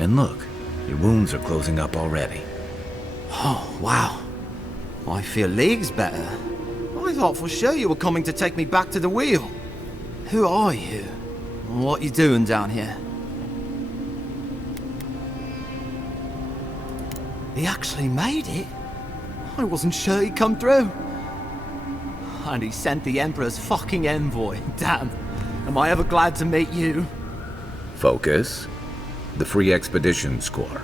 And look, your wounds are closing up already. Oh, wow. I feel leagues better. I thought for sure you were coming to take me back to the wheel. Who are you? What you doing down here? He actually made it? I wasn't sure he'd come through. And he sent the Emperor's fucking envoy. Damn. Am I ever glad to meet you? Focus. The Free Expeditions Corps.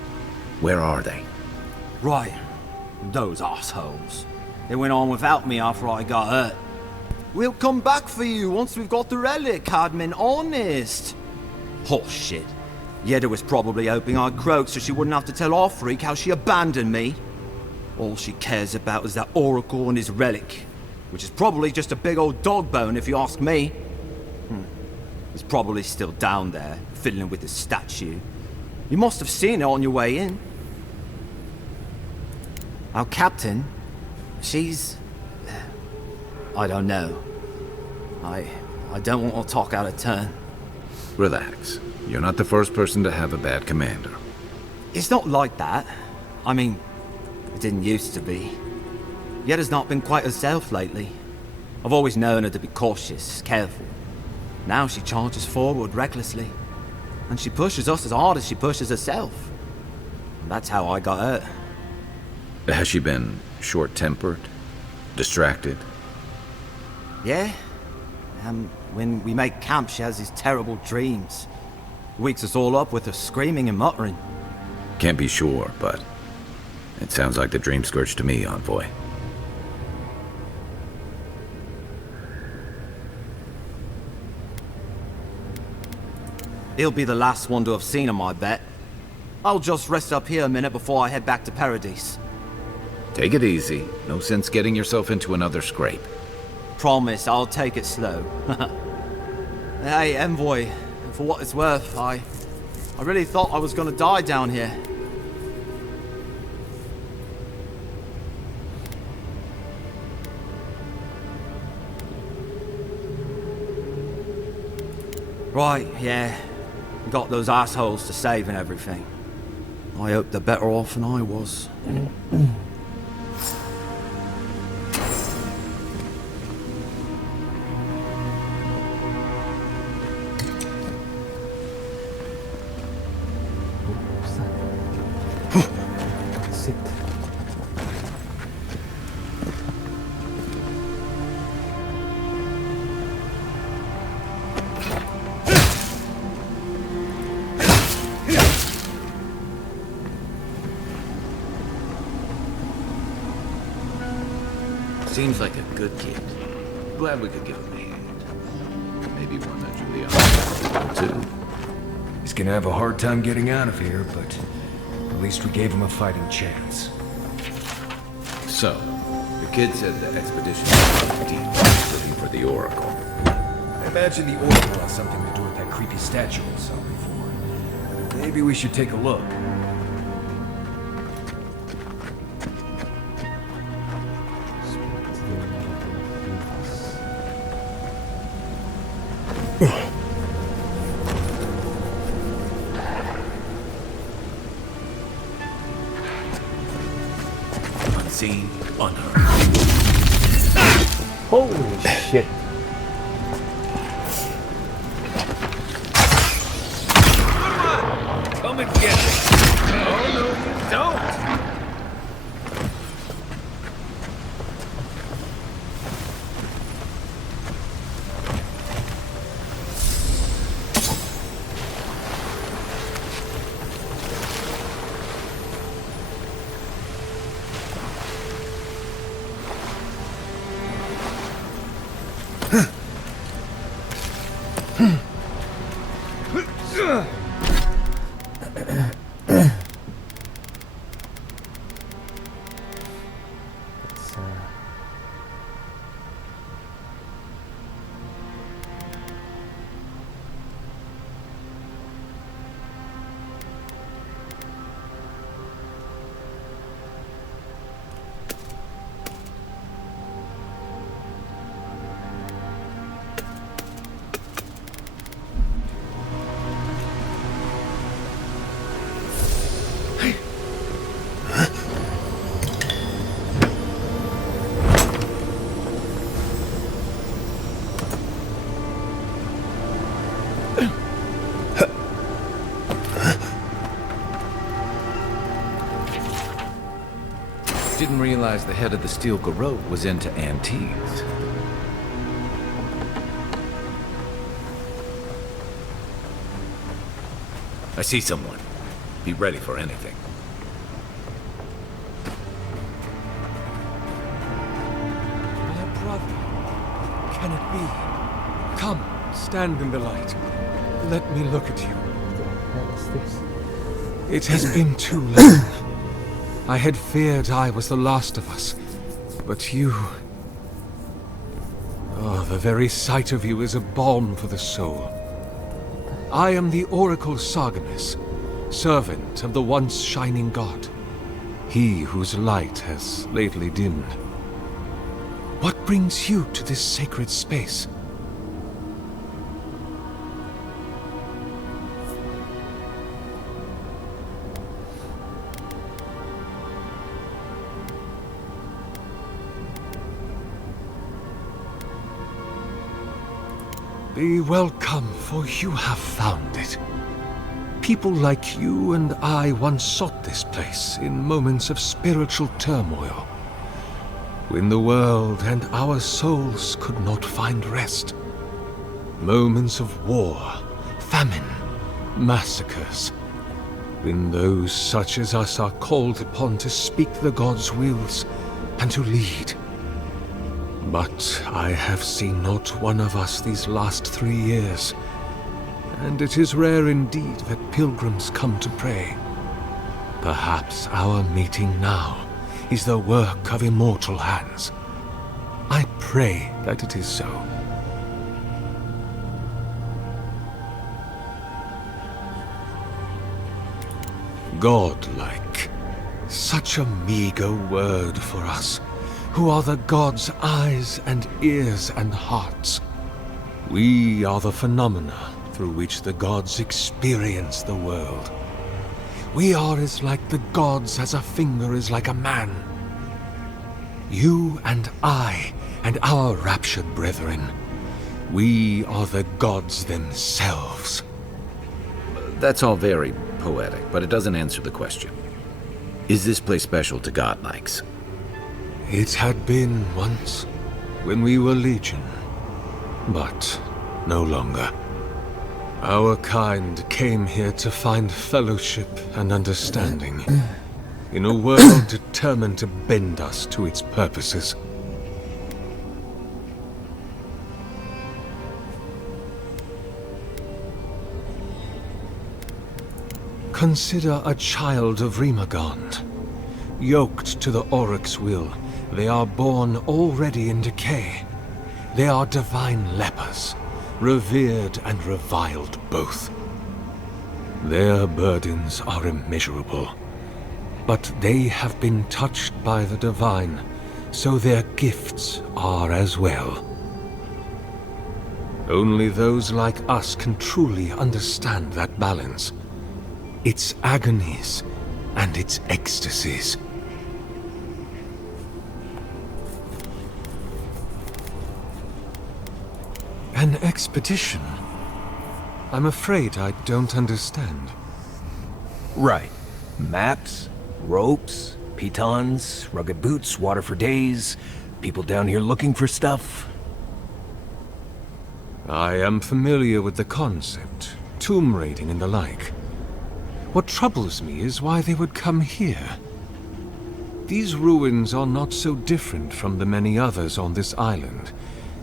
Where are they? Right. Those assholes. They went on without me after I got hurt. We'll come back for you once we've got the relic, Cadman, honest. Horse shit. Yeda was probably hoping I'd croak so she wouldn't have to tell our freak how she abandoned me. All she cares about is that Oracle and his relic, which is probably just a big old dog bone if you ask me. He's probably still down there, fiddling with his statue. You must have seen it on your way in. Our captain, she's... I don't know. I don't want to talk out of turn. Relax. You're not the first person to have a bad commander. It's not like that. I mean, it didn't used to be. Yeda's not been quite herself lately. I've always known her to be cautious, careful. Now she charges forward recklessly. And she pushes us as hard as she pushes herself. And that's how I got hurt. Has she been short-tempered? Distracted? Yeah. When we make camp, she has these terrible dreams. Wakes us all up with her screaming and muttering. Can't be sure, but it sounds like the dream scourge to me, Envoy. He'll be the last one to have seen him, I bet. I'll just rest up here a minute before I head back to Paradise. Take it easy. No sense getting yourself into another scrape. Promise, I'll take it slow. Hey, Envoy, for what it's worth, I really thought I was gonna die down here. Right, yeah. Got those assholes to save and everything. I hope they're better off than I was. Seems like a good kid. Glad we could give him a hand. Maybe one that Juliana too. He's gonna have a hard time getting out of here, but at least we gave him a fighting chance. So, the kid said the expedition was deep, looking for the Oracle. I imagine the Oracle has something to do with that creepy statue we saw before. Maybe we should take a look. Unseen, unheard. Holy shit. Come and get me! Oh, no, you don't! Didn't realize the head of the steel garrote was into antiques. I see someone. Be ready for anything. My brother. Can it be? Come, stand in the light. Let me look at you. What is this? It has been too long. I had feared I was the last of us. But you... Oh, the very sight of you is a balm for the soul. I am the Oracle Sargenes, servant of the once shining god. He whose light has lately dimmed. What brings you to this sacred space? Be welcome, for you have found it. People like you and I once sought this place in moments of spiritual turmoil, when the world and our souls could not find rest. Moments of war, famine, massacres, when those such as us are called upon to speak the gods' wills and to lead. But I have seen not one of us these last 3 years, and it is rare indeed that pilgrims come to pray. Perhaps our meeting now is the work of immortal hands. I pray that it is so. Godlike. Such a meager word for us, who are the gods' eyes and ears and hearts. We are the phenomena through which the gods experience the world. We are as like the gods as a finger is like a man. You and I and our raptured brethren, we are the gods themselves. That's all very poetic, but it doesn't answer the question. Is this place special to godlikes? It had been once, when we were legion, but no longer. Our kind came here to find fellowship and understanding, in a world determined to bend us to its purposes. Consider a child of Rimagond. Yoked to the Oryx's will, they are born already in decay. They are divine lepers, revered and reviled both. Their burdens are immeasurable, but they have been touched by the divine, so their gifts are as well. Only those like us can truly understand that balance, its agonies and its ecstasies. An expedition? I'm afraid I don't understand. Right. Maps, ropes, pitons, rugged boots, water for days, people down here looking for stuff. I am familiar with the concept, tomb raiding and the like. What troubles me is why they would come here. These ruins are not so different from the many others on this island,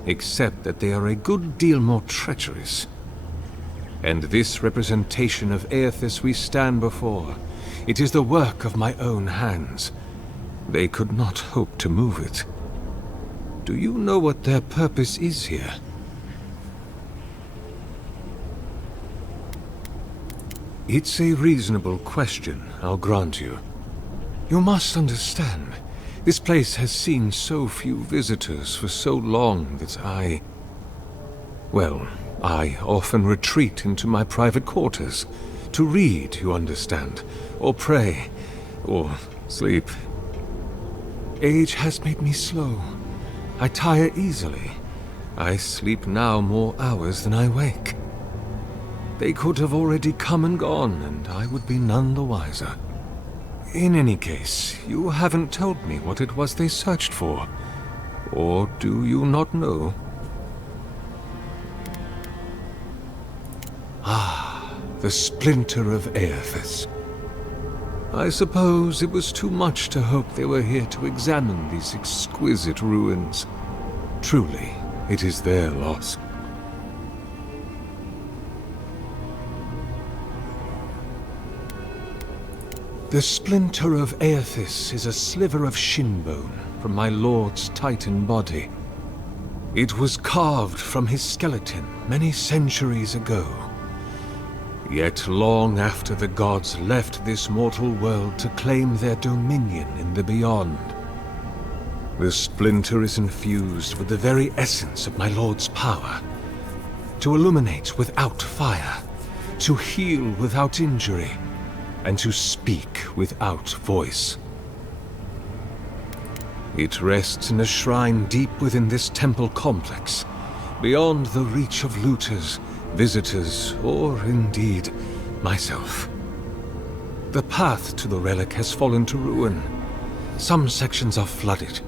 except that they are a good deal more treacherous. And this representation of Aethys we stand before, it is the work of my own hands. They could not hope to move it. Do you know what their purpose is here? It's a reasonable question, I'll grant you. You must understand, this place has seen so few visitors for so long that I often retreat into my private quarters, to read, you understand, or pray, or sleep. Age has made me slow. I tire easily. I sleep now more hours than I wake. They could have already come and gone, and I would be none the wiser. In any case, you haven't told me what it was they searched for. Or do you not know? Ah, the splinter of Aethys. I suppose it was too much to hope they were here to examine these exquisite ruins. Truly, it is their loss. The splinter of Aethys is a sliver of shinbone from my lord's titan body. It was carved from his skeleton many centuries ago. Yet long after the gods left this mortal world to claim their dominion in the beyond, the splinter is infused with the very essence of my lord's power. To illuminate without fire, to heal without injury, and to speak without voice. It rests in a shrine deep within this temple complex, beyond the reach of looters, visitors, or indeed, myself. The path to the relic has fallen to ruin. Some sections are flooded,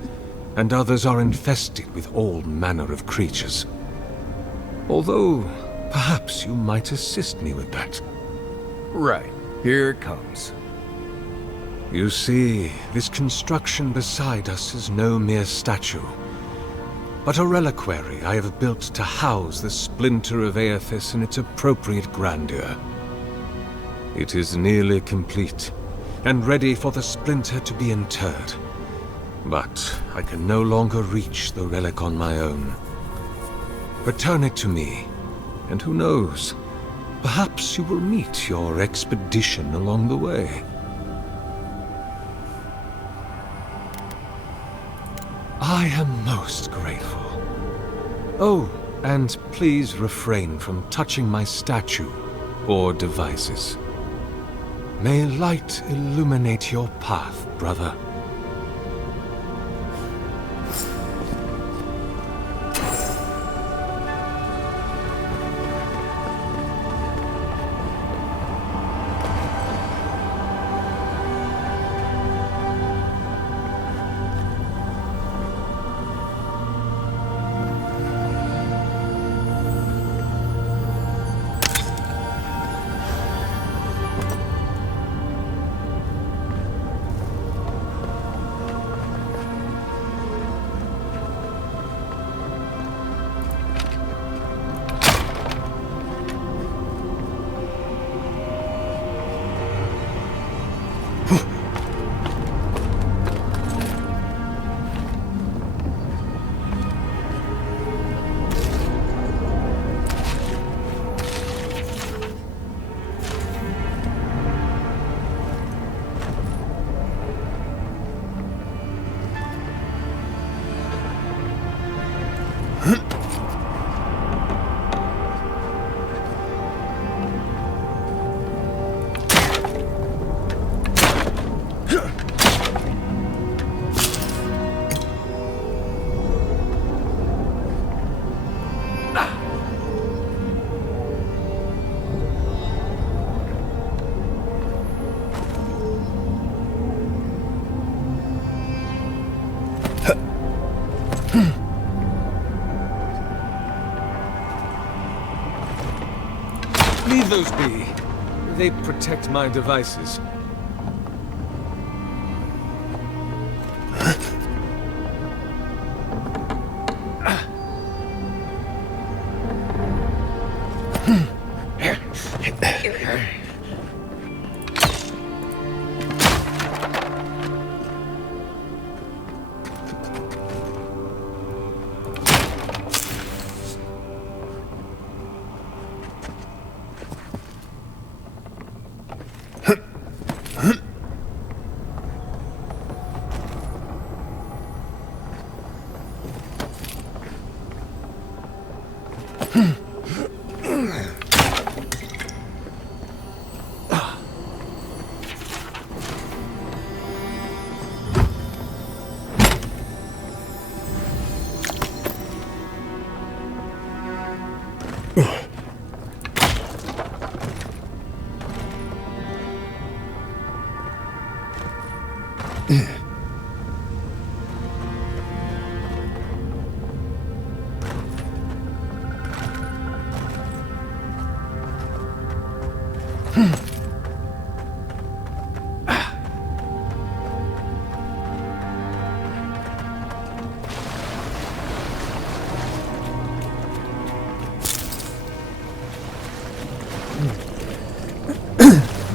and others are infested with all manner of creatures. Although, perhaps you might assist me with that. Right. Here it comes. You see, this construction beside us is no mere statue, but a reliquary I have built to house the splinter of Aethys in its appropriate grandeur. It is nearly complete, and ready for the splinter to be interred. But I can no longer reach the relic on my own. Return it to me, and who knows, perhaps you will meet your expedition along the way. I am most grateful. Oh, and please refrain from touching my statue or devices. May light illuminate your path, brother. Leave those be. They protect my devices.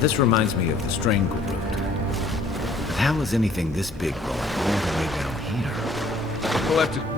This reminds me of the Strangle Route. But how is anything this big going all the way down here? We'll have to...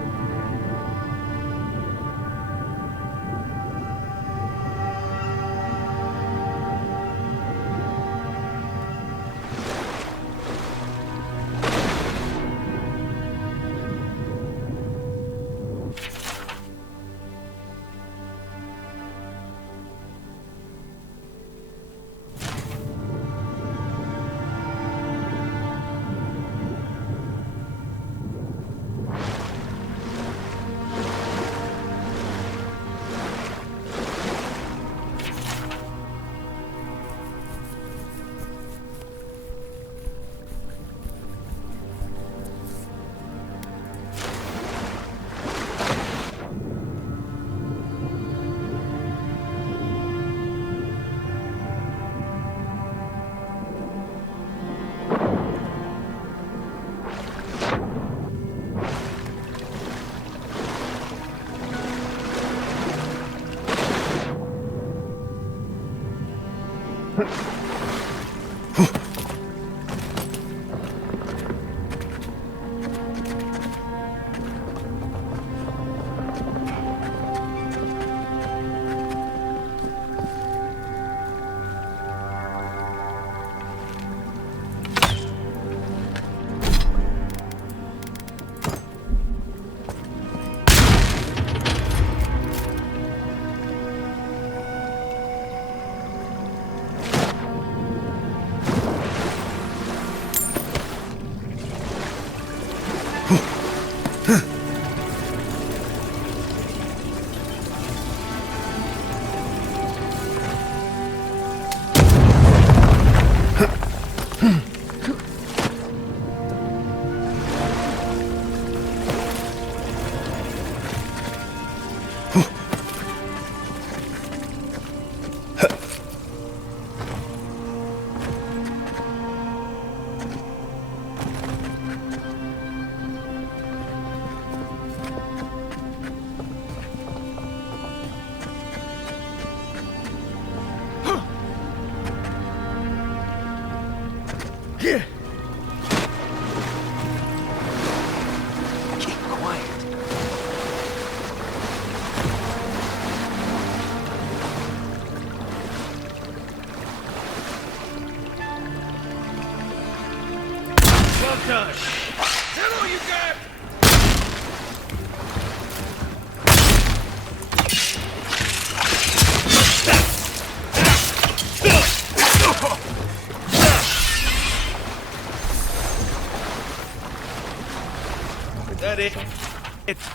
Keep quiet. Well done! Is that all you got? Is that it? It's...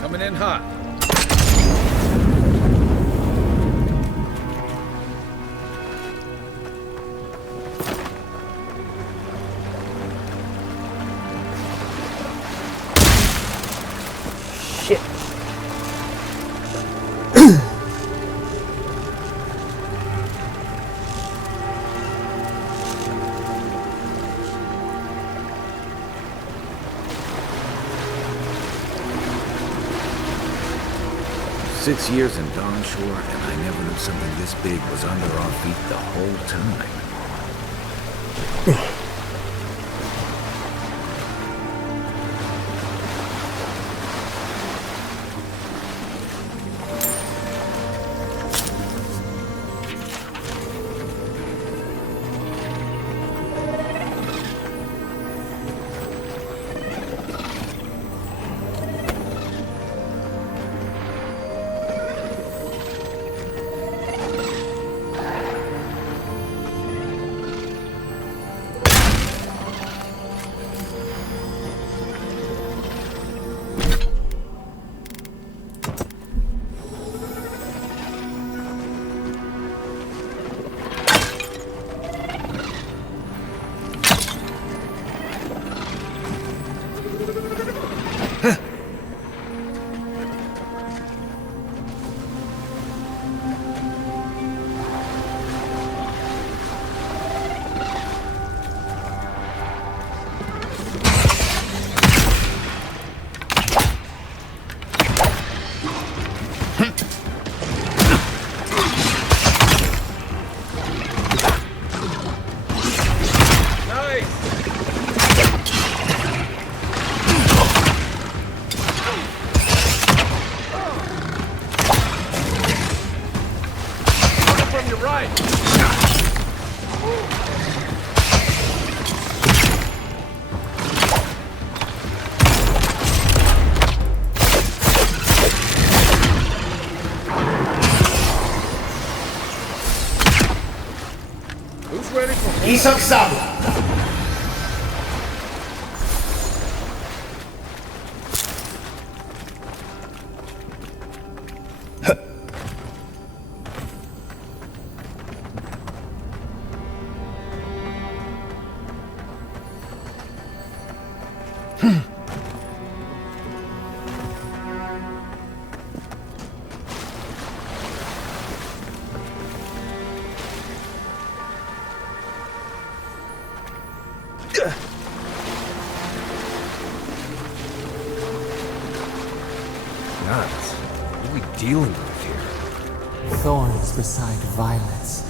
Coming in hot. Shit. 6 years in Dawnshore, and I never knew something this big was under our feet the whole time. Isaac Sabo. Nuts. What are we dealing with here? Thorns beside violets,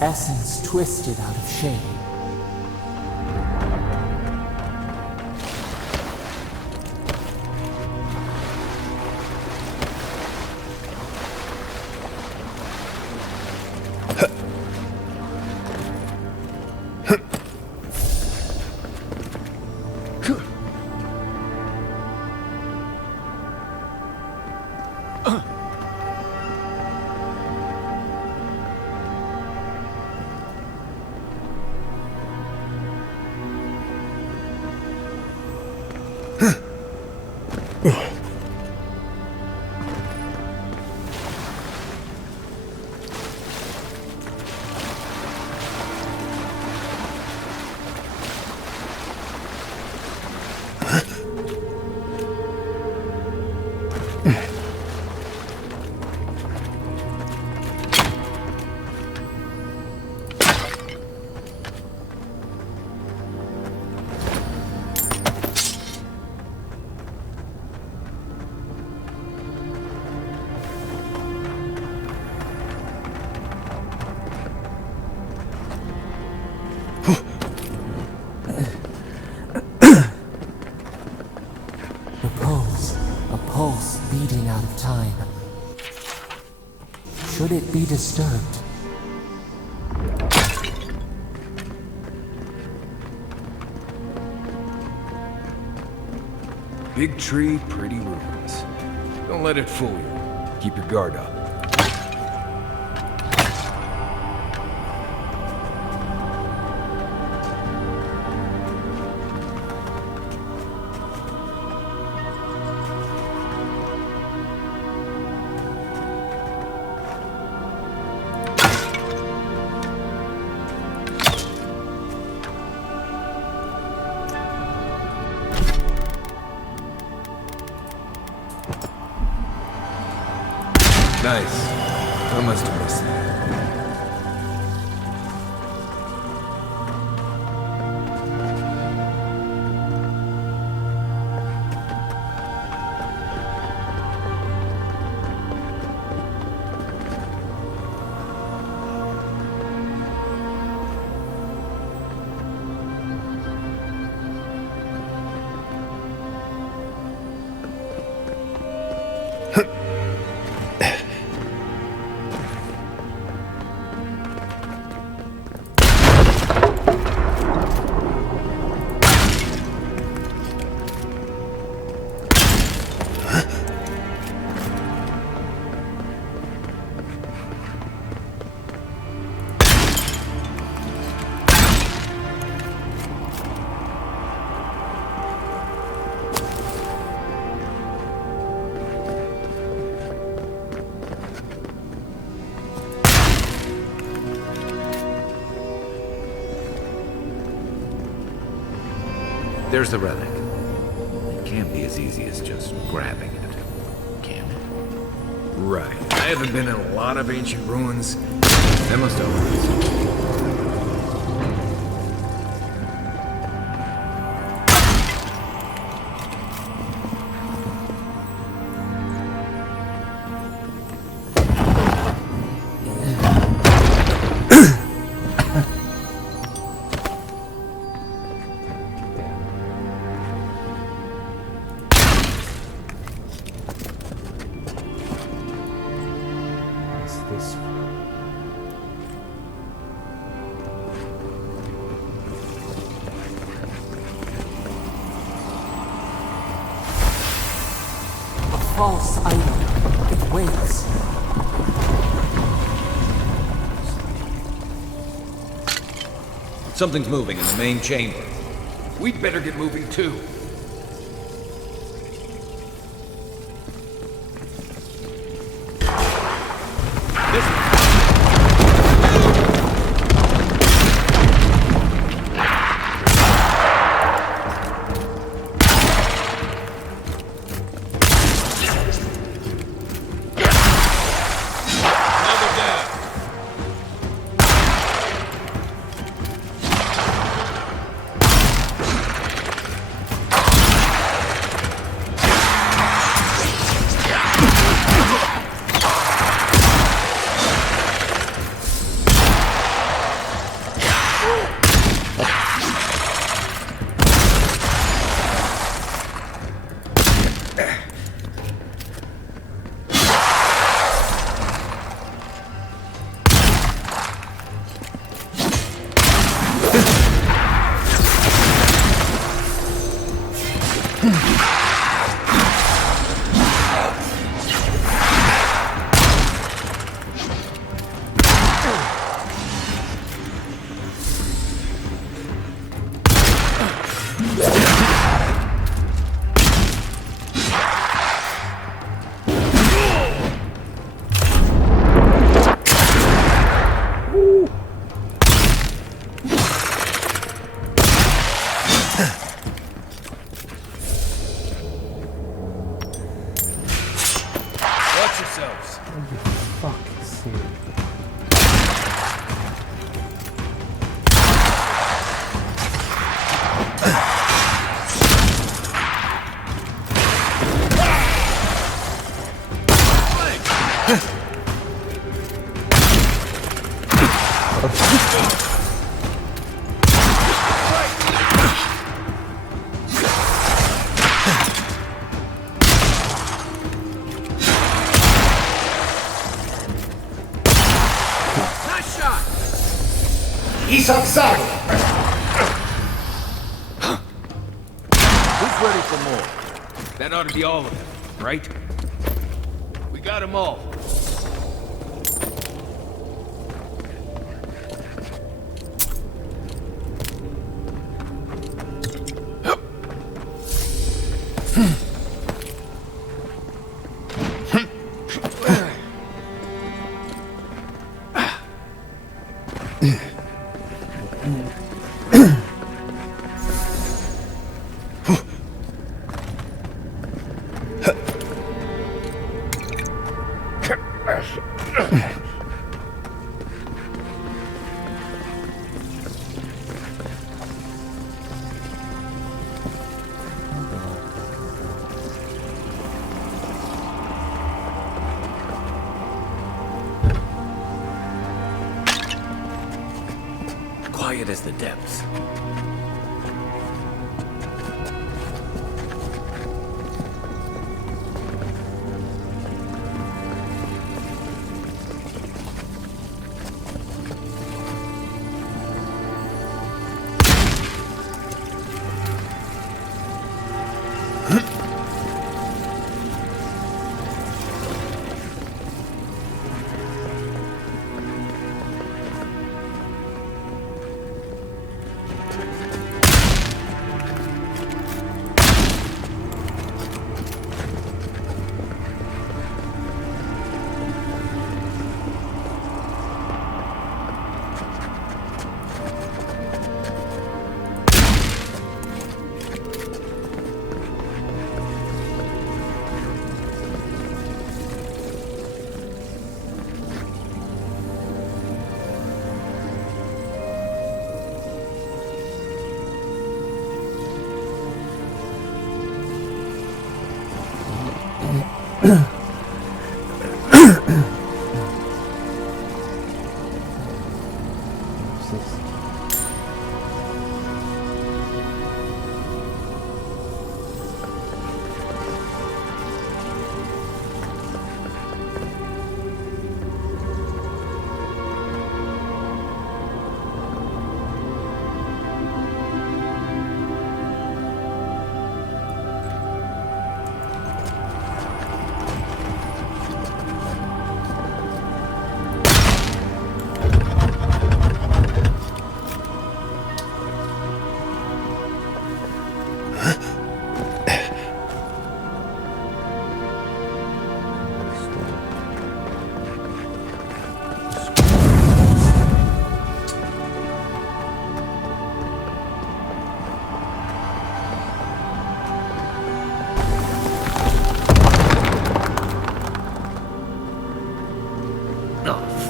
essence twisted out of shame. A pulse beating out of time. Should it be disturbed? Big tree, pretty ruins. Don't let it fool you. Keep your guard up. Nice. I must have missed that. There's the relic. It can't be as easy as just grabbing it, can it? Right. I haven't been in a lot of ancient ruins. That must open. This a false item. It waits. Something's moving in the main chamber. We'd better get moving too. Watch yourselves. Fucking serious. Isaksaru! Who's ready for more? That ought to be all of them, right? We got them all. Quiet as the depths.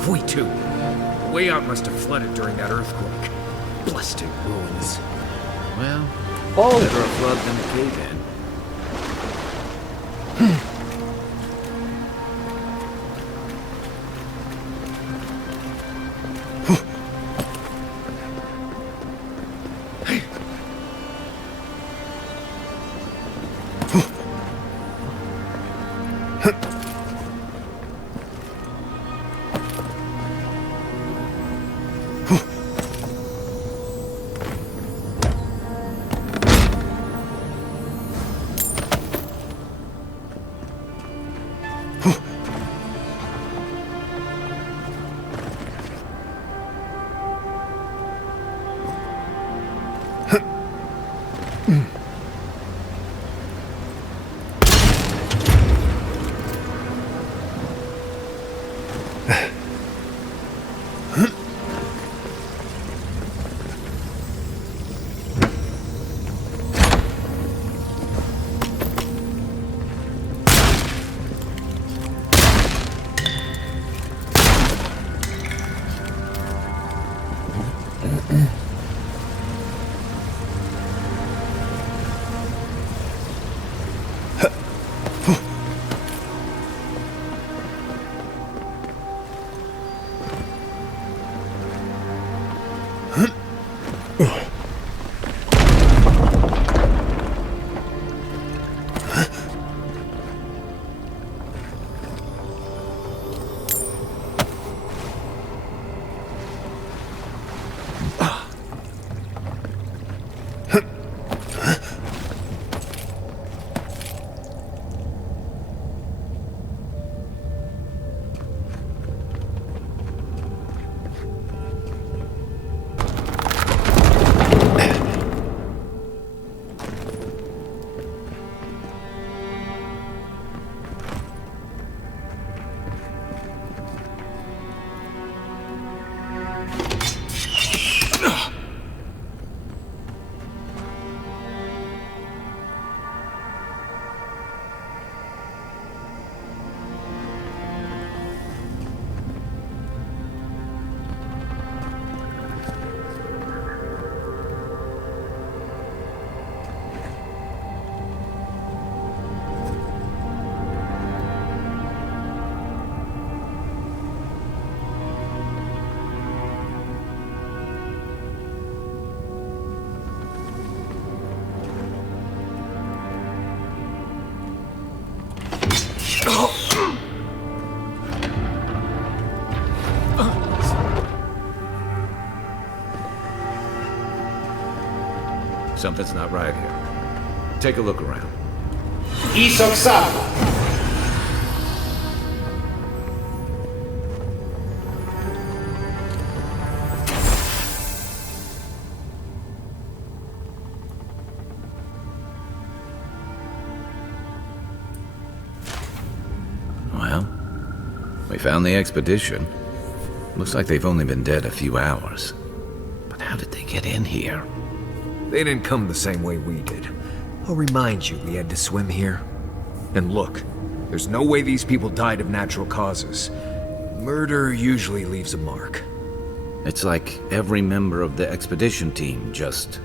We too. The way out must have flooded during that earthquake. Blasted ruins. Well, better a flood than a cave-in. Something's not right here. Take a look around. Isoksawa. Well, we found the expedition. Looks like they've only been dead a few hours. But how did they get in here? They didn't come the same way we did. I'll remind you we had to swim here. And look, there's no way these people died of natural causes. Murder usually leaves a mark. It's like every member of the expedition team just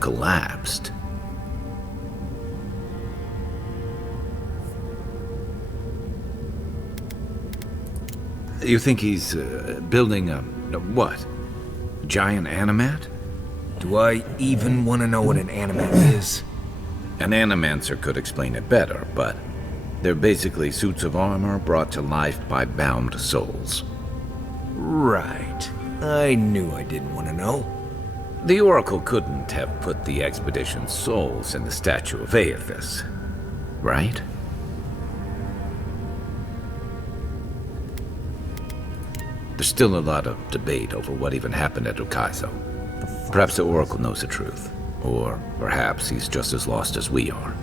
collapsed. You think he's building a what? Giant animat? Do I even want to know what an animate is? An animancer could explain it better, but they're basically suits of armor brought to life by bound souls. Right. I knew I didn't want to know. The Oracle couldn't have put the expedition's souls in the statue of Aethys, right? There's still a lot of debate over what even happened at Ukaizo. Perhaps the Oracle knows the truth, or perhaps he's just as lost as we are.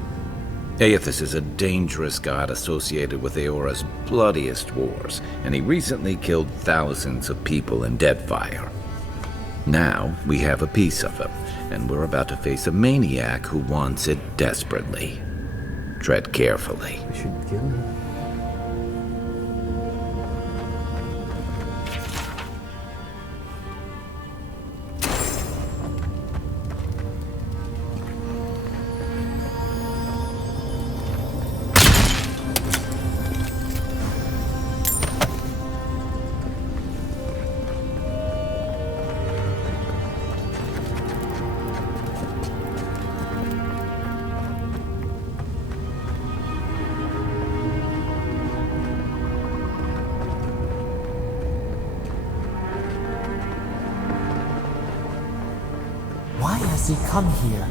Aethys is a dangerous god associated with Eora's bloodiest wars, and he recently killed thousands of people in Deadfire. Now, we have a piece of him, and we're about to face a maniac who wants it desperately. Tread carefully. We should kill him. Why has he come here?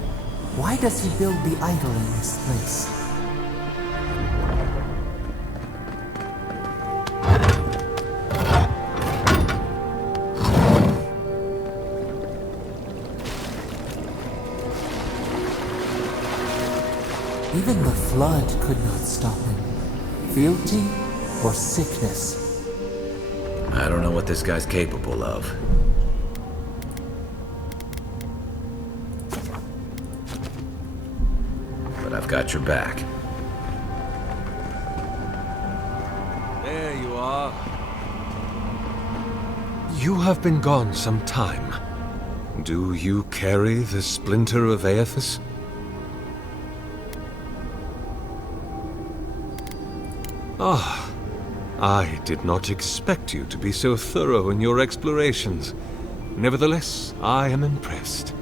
Why does he build the idol in this place? Even the flood could not stop him. Fealty or sickness? I don't know what this guy's capable of. But I've got your back. There you are. You have been gone some time. Do you carry the splinter of Aethys? Ah, I did not expect you to be so thorough in your explorations. Nevertheless, I am impressed.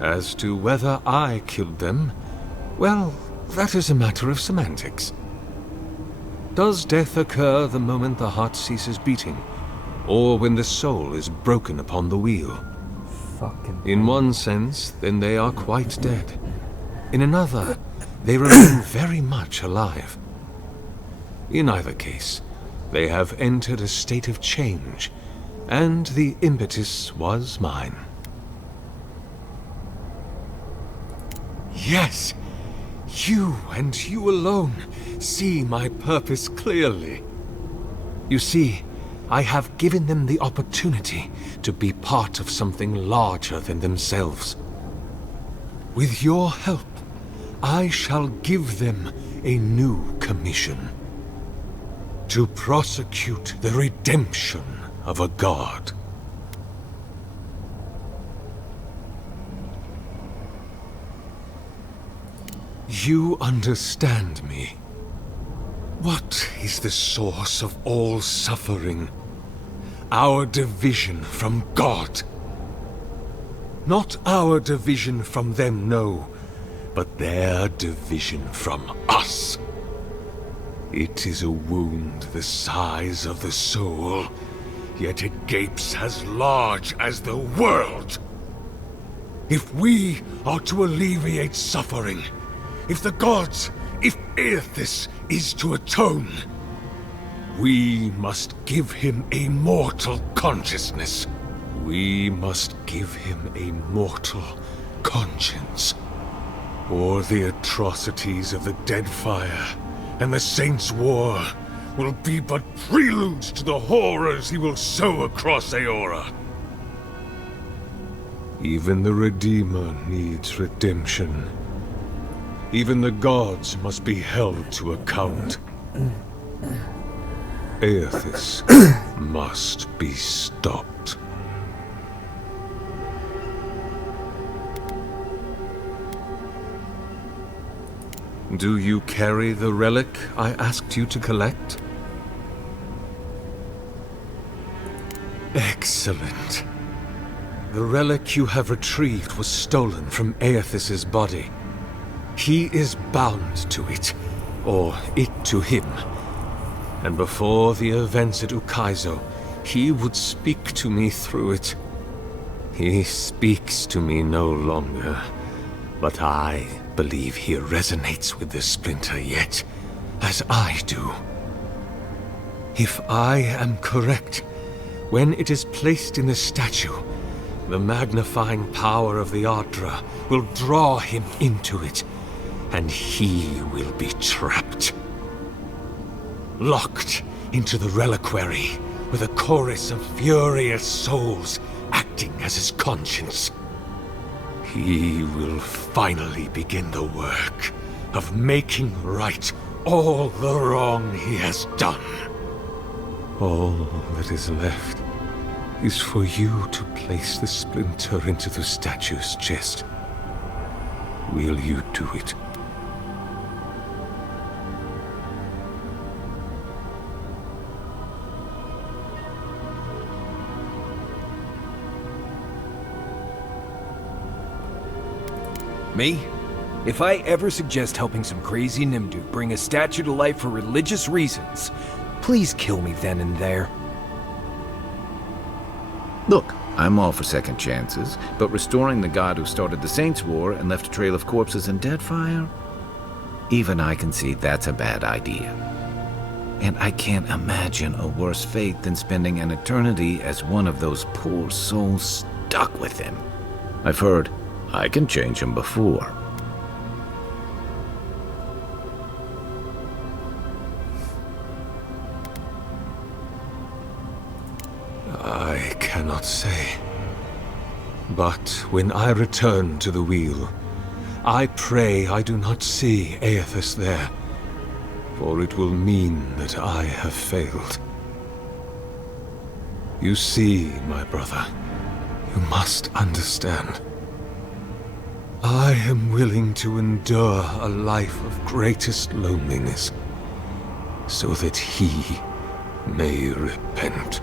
As to whether I killed them, well, that is a matter of semantics. Does death occur the moment the heart ceases beating, or when the soul is broken upon the wheel? Fucking... In one sense, then they are quite dead. In another, they remain very much alive. In either case, they have entered a state of change, and the impetus was mine. Yes! You and you alone see my purpose clearly. You see, I have given them the opportunity to be part of something larger than themselves. With your help, I shall give them a new commission. To prosecute the redemption of a god. You understand me. What is the source of all suffering? Our division from God. Not our division from them, no, but their division from us. It is a wound the size of the soul, yet it gapes as large as the world. If we are to alleviate suffering, if the gods, if Aethys is to atone, we must give him a mortal consciousness. We must give him a mortal conscience. Or the atrocities of the Deadfire and the Saints' War will be but preludes to the horrors he will sow across Eora. Even the Redeemer needs redemption. Even the gods must be held to account. Aethys must be stopped. Do you carry the relic I asked you to collect? Excellent. The relic you have retrieved was stolen from Aethys's body. He is bound to it, or it to him. And before the events at Ukaizo, he would speak to me through it. He speaks to me no longer, but I believe he resonates with the splinter yet, as I do. If I am correct, when it is placed in the statue, the magnifying power of the Ardra will draw him into it, and he will be trapped. Locked into the reliquary with a chorus of furious souls acting as his conscience. He will finally begin the work of making right all the wrong he has done. All that is left is for you to place the splinter into the statue's chest. Will you do it? Me? If I ever suggest helping some crazy Nimdu bring a statue to life for religious reasons, please kill me then and there. Look, I'm all for second chances, but restoring the god who started the Saints' War and left a trail of corpses and dead fire? Even I can see that's a bad idea. And I can't imagine a worse fate than spending an eternity as one of those poor souls stuck with him. I've heard I can change him before. I cannot say. But when I return to the wheel, I pray I do not see Aethys there, for it will mean that I have failed. You see, my brother, you must understand. I am willing to endure a life of greatest loneliness, so that he may repent.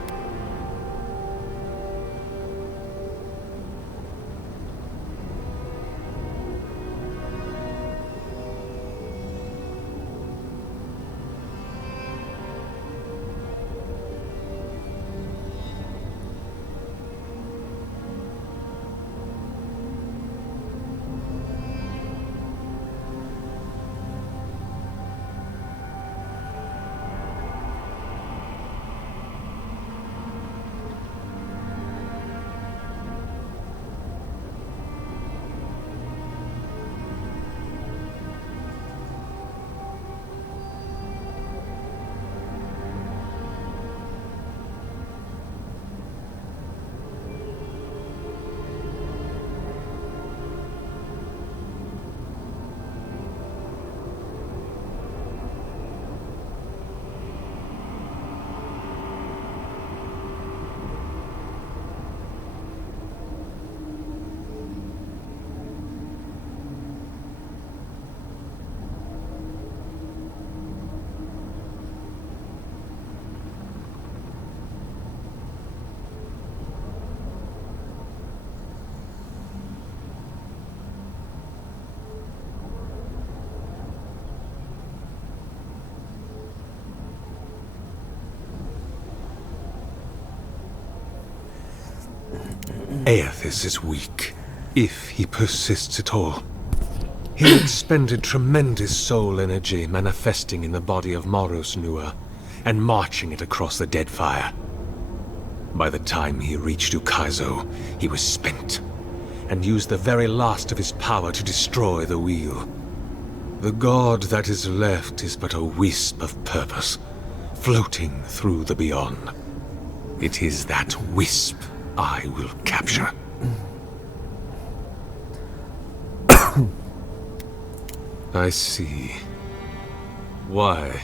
Aethys is weak, if he persists at all. He expended tremendous soul energy manifesting in the body of Moros Nua and marching it across the dead fire. By the time he reached Ukaizo, he was spent, and used the very last of his power to destroy the wheel. The god that is left is but a wisp of purpose, floating through the beyond. It is that wisp I will capture. I see. Why?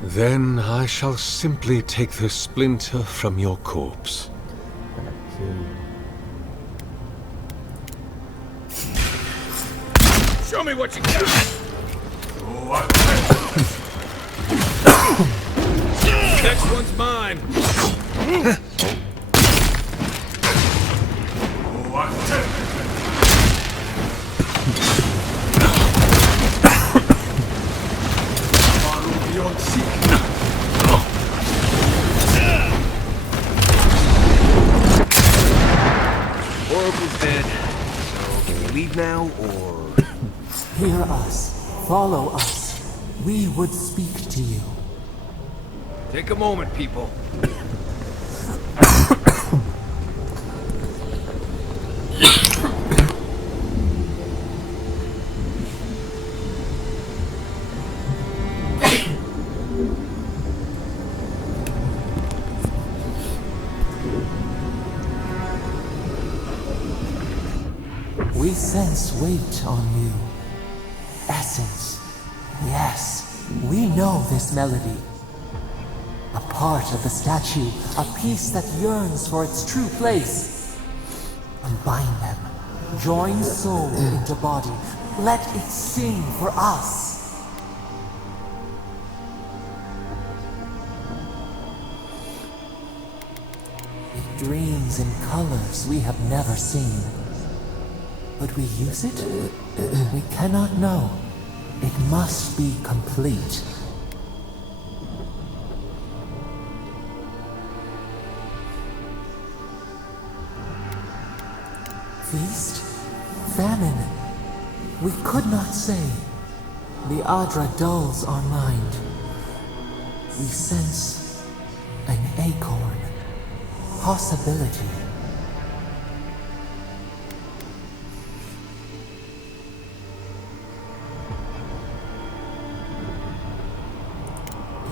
Then I shall simply take the splinter from your corpse. me what you got! Next one's mine! Oracle's dead. So can we leave now, or...? Hear us. Follow us. We would speak to you. Take a moment, people. We sense weight on you. Essence. Yes, we know this melody. A part of the statue, a piece that yearns for its true place. Combine them. Join soul into body. Let it sing for us. It dreams in colors we have never seen. Would we use it? We cannot know. It must be complete. Feast? Famine? We could not say. The Adra dulls our mind. We sense an acorn. Possibility.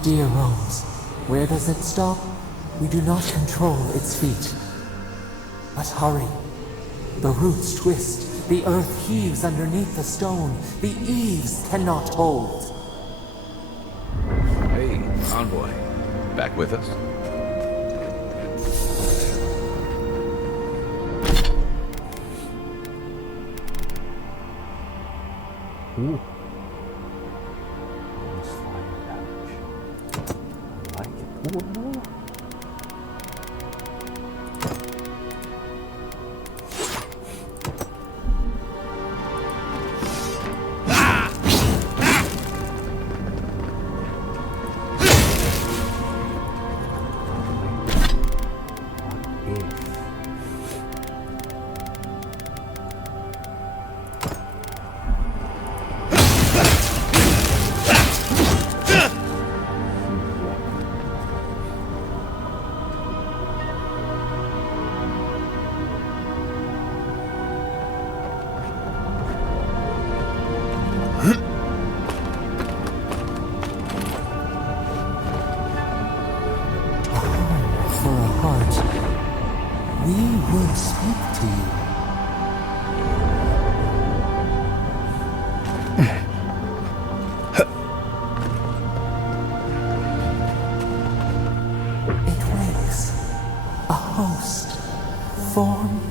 Dear Rose, where does it stop? We do not control its feet. But hurry. The roots twist, the earth heaves underneath the stone, the eaves cannot hold. Hey, envoy. Back with us? Ooh. Bonus fire damage. I like it. Ooh.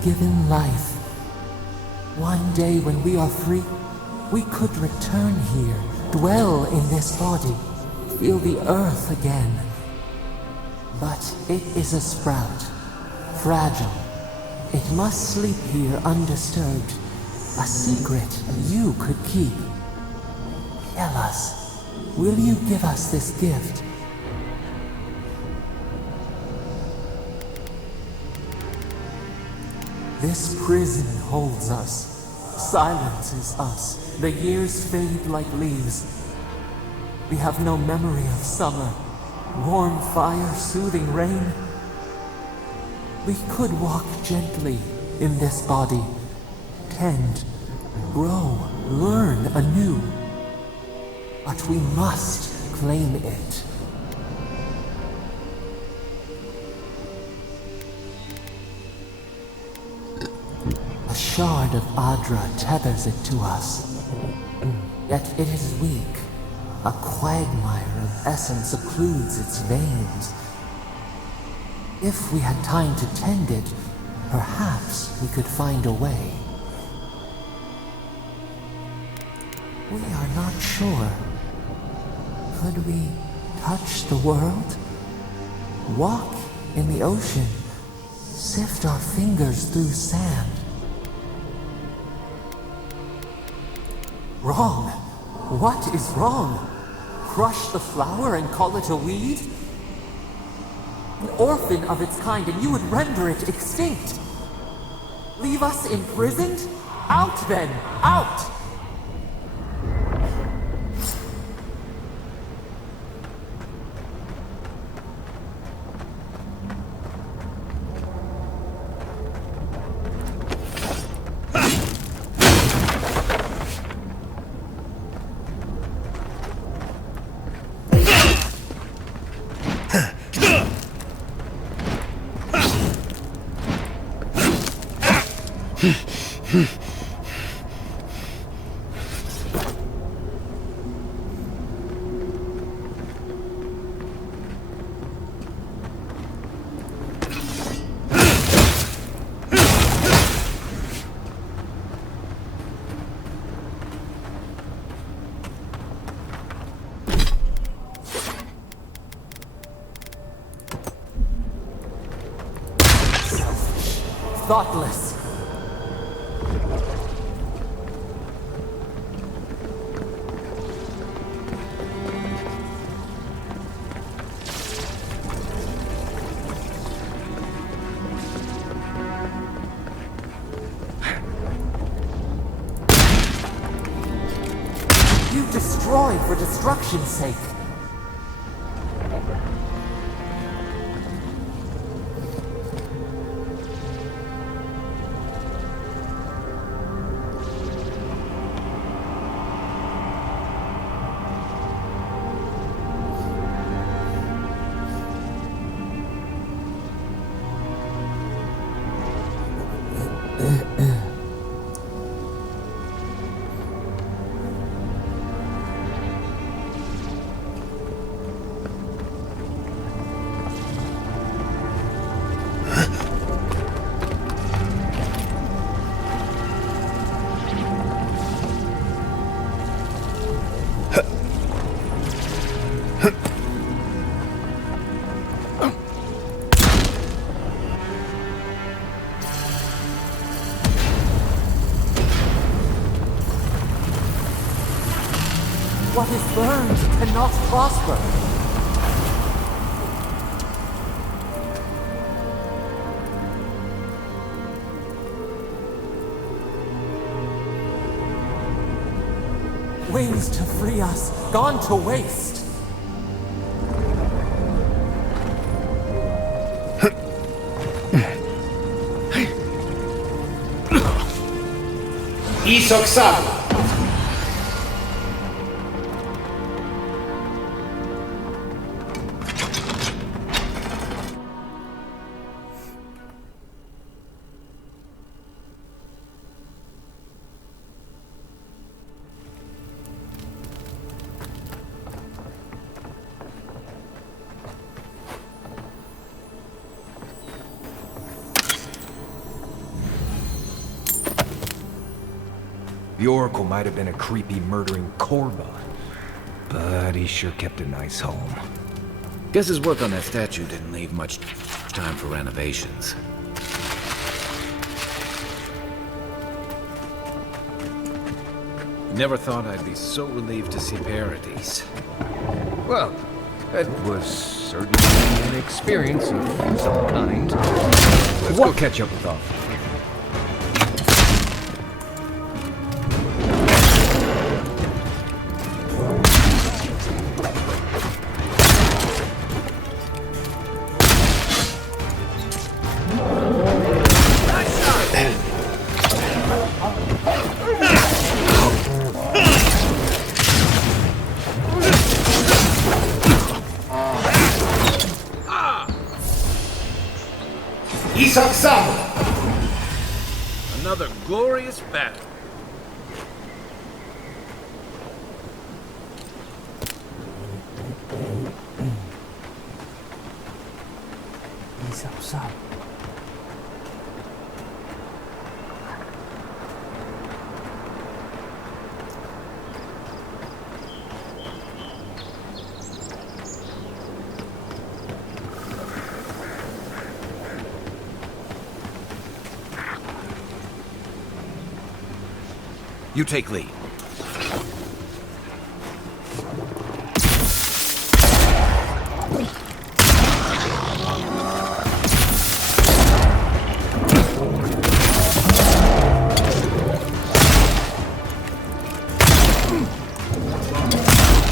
Given life. One day when we are free, we could return here, dwell in this body, feel the earth again. But it is a sprout, fragile. It must sleep here undisturbed. A secret you could keep. Tell us, will you give us this gift? This prison holds us, silences us. The years fade like leaves. We have no memory of summer, warm fire, soothing rain. We could walk gently in this body, tend, grow, learn anew. But we must claim it. A shard of Adra tethers it to us. Yet it is weak. A quagmire of essence occludes its veins. If we had time to tend it, perhaps we could find a way. We are not sure. Could we touch the world? Walk in the ocean? Sift our fingers through sand? Wrong! What is wrong? Crush the flower and call it a weed? An orphan of its kind, and you would render it extinct. Leave us imprisoned? Out then! Out! Thoughtless. You destroy for destruction's sake. What is burned cannot prosper. Wings to free us, gone to waste. Isoxal. The Oracle might have been a creepy, murdering Korva, but he sure kept a nice home. Guess his work on that statue didn't leave much time for renovations. Never thought I'd be so relieved to see Paradise. Well, that was certainly an experience of some kind. Let's go catch up with Avowed. Isoxal. Another glorious battle. You take lead.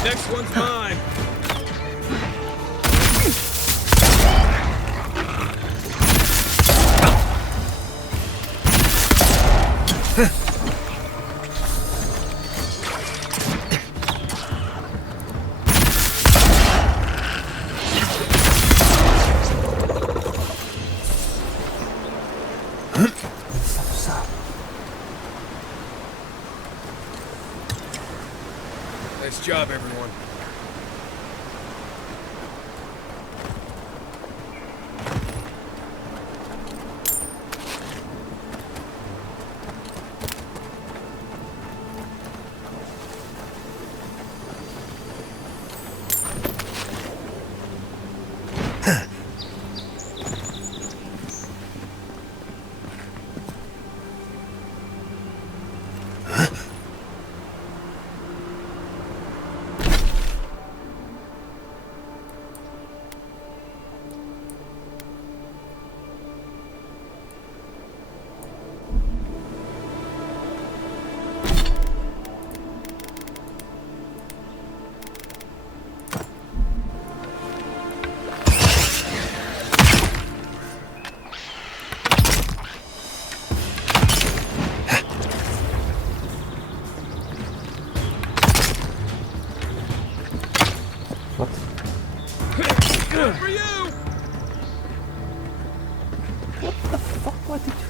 Next one's mine. Nice job, everyone. Good for you! What did you...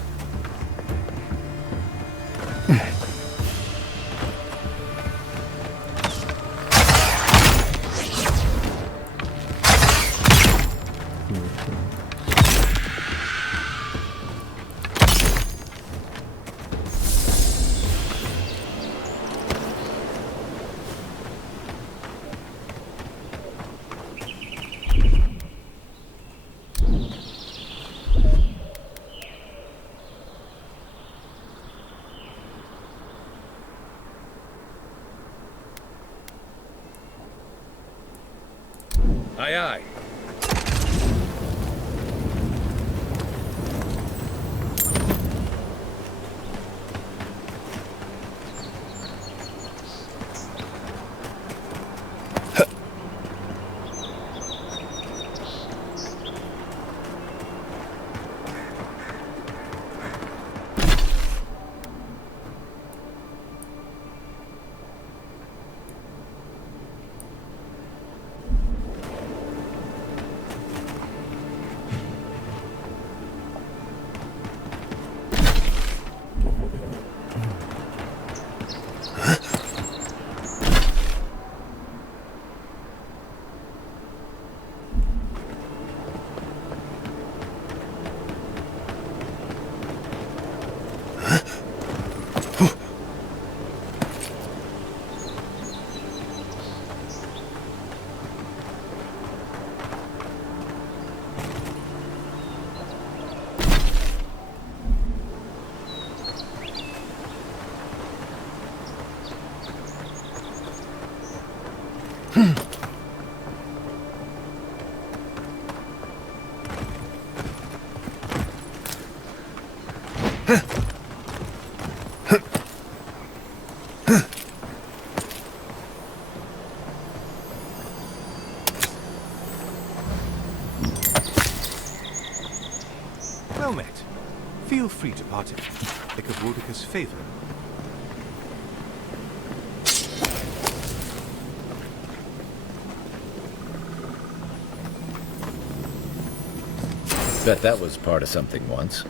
Aye, aye. Well met. Feel free to partake. Pick of Wodika's favor. Bet that was part of something once.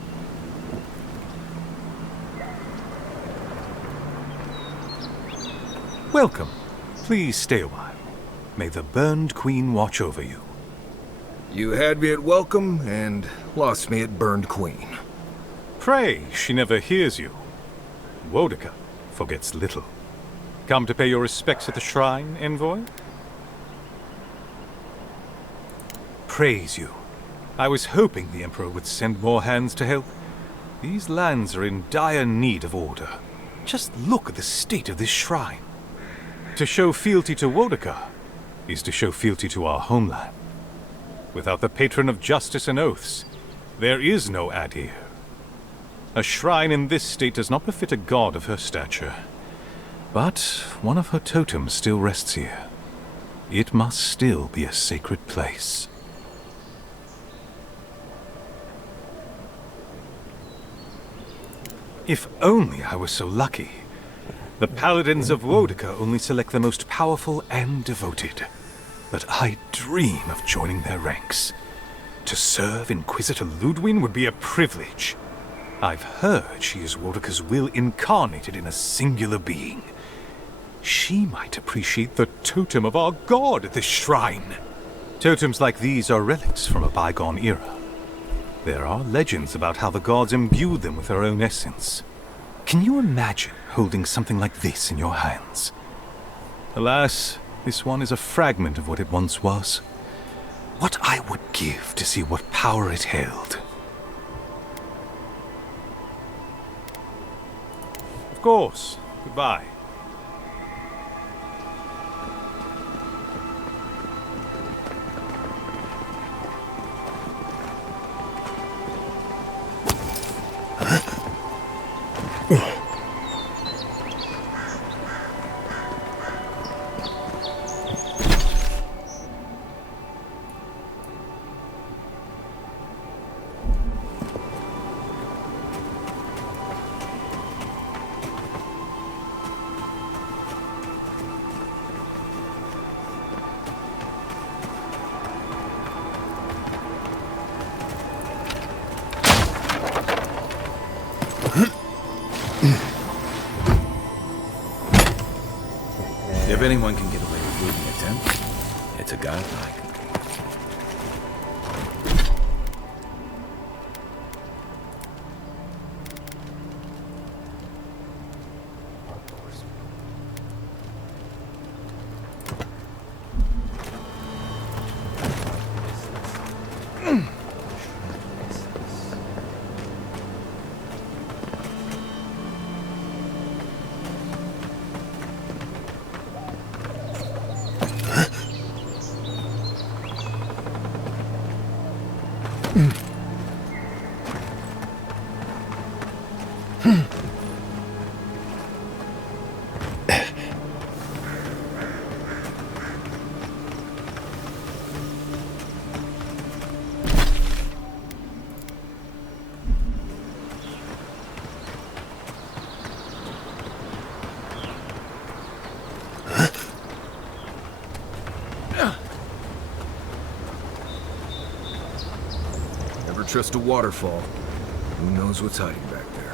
Welcome. Please stay a while. May the Burned Queen watch over you. You had me at welcome and lost me at Burned Queen. Pray, she never hears you. Wodika forgets little. Come to pay your respects at the shrine, envoy? Praise you. I was hoping the Emperor would send more hands to help. These lands are in dire need of order. Just look at the state of this shrine. To show fealty to Wodaka is to show fealty to our homeland. Without the patron of justice and oaths, there is no Adir. A shrine in this state does not befit a god of her stature. But one of her totems still rests here. It must still be a sacred place. If only I were so lucky. The paladins of Wodaka only select the most powerful and devoted. But I dream of joining their ranks. To serve Inquisitor Ludwin would be a privilege. I've heard she is Wodaka's will incarnated in a singular being. She might appreciate the totem of our god at this shrine. Totems like these are relics from a bygone era. There are legends about how the gods imbued them with their own essence. Can you imagine holding something like this in your hands? Alas, this one is a fragment of what it once was. What I would give to see what power it held. Of course. Goodbye. If anyone can get away with looting a tent, it's a god like. Never trust a waterfall. Who knows what's hiding back there?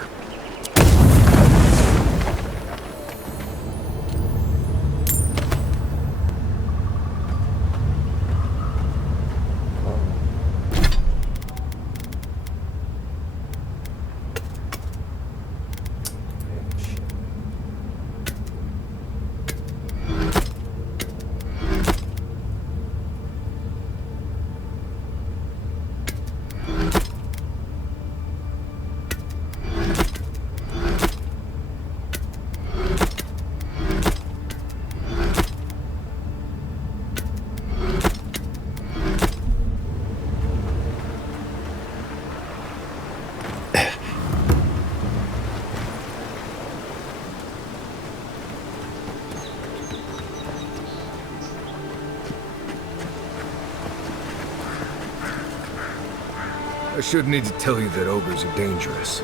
I shouldn't need to tell you that ogres are dangerous.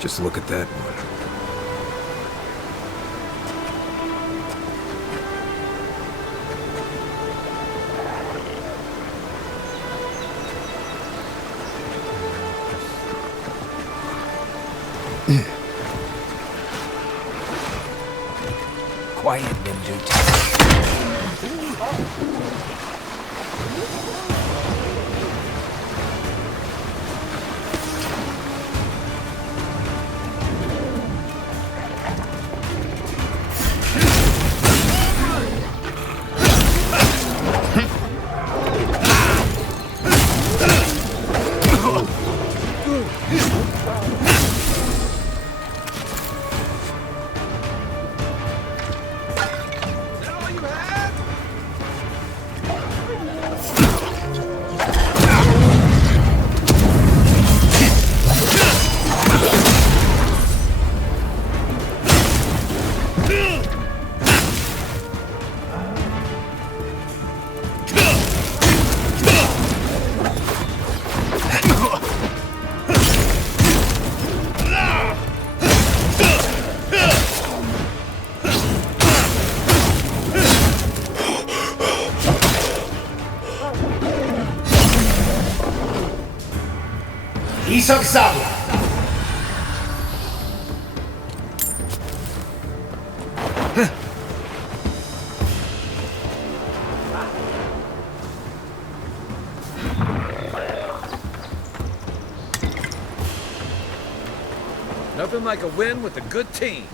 Just look at that one. Quiet, Nimjut. Isaksawa. Nothing like a win with a good team.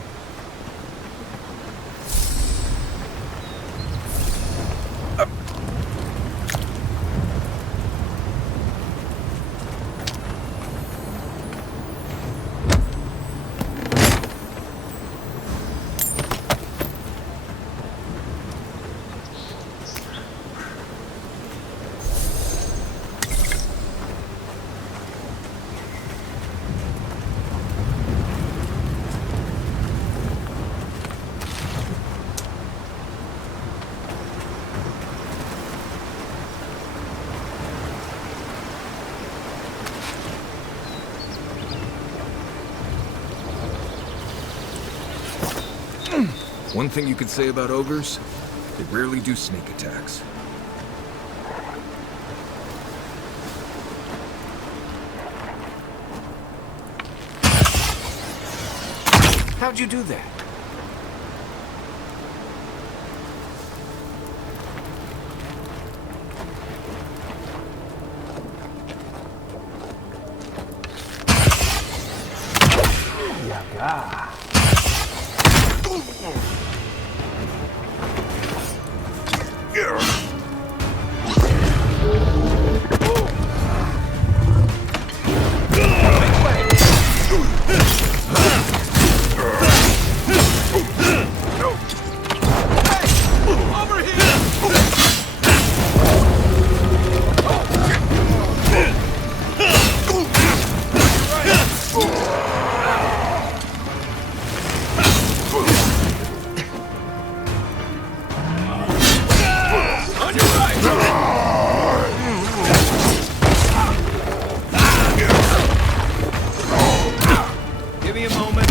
One thing you could say about ogres, they rarely do sneak attacks. How'd you do that? Give me a moment.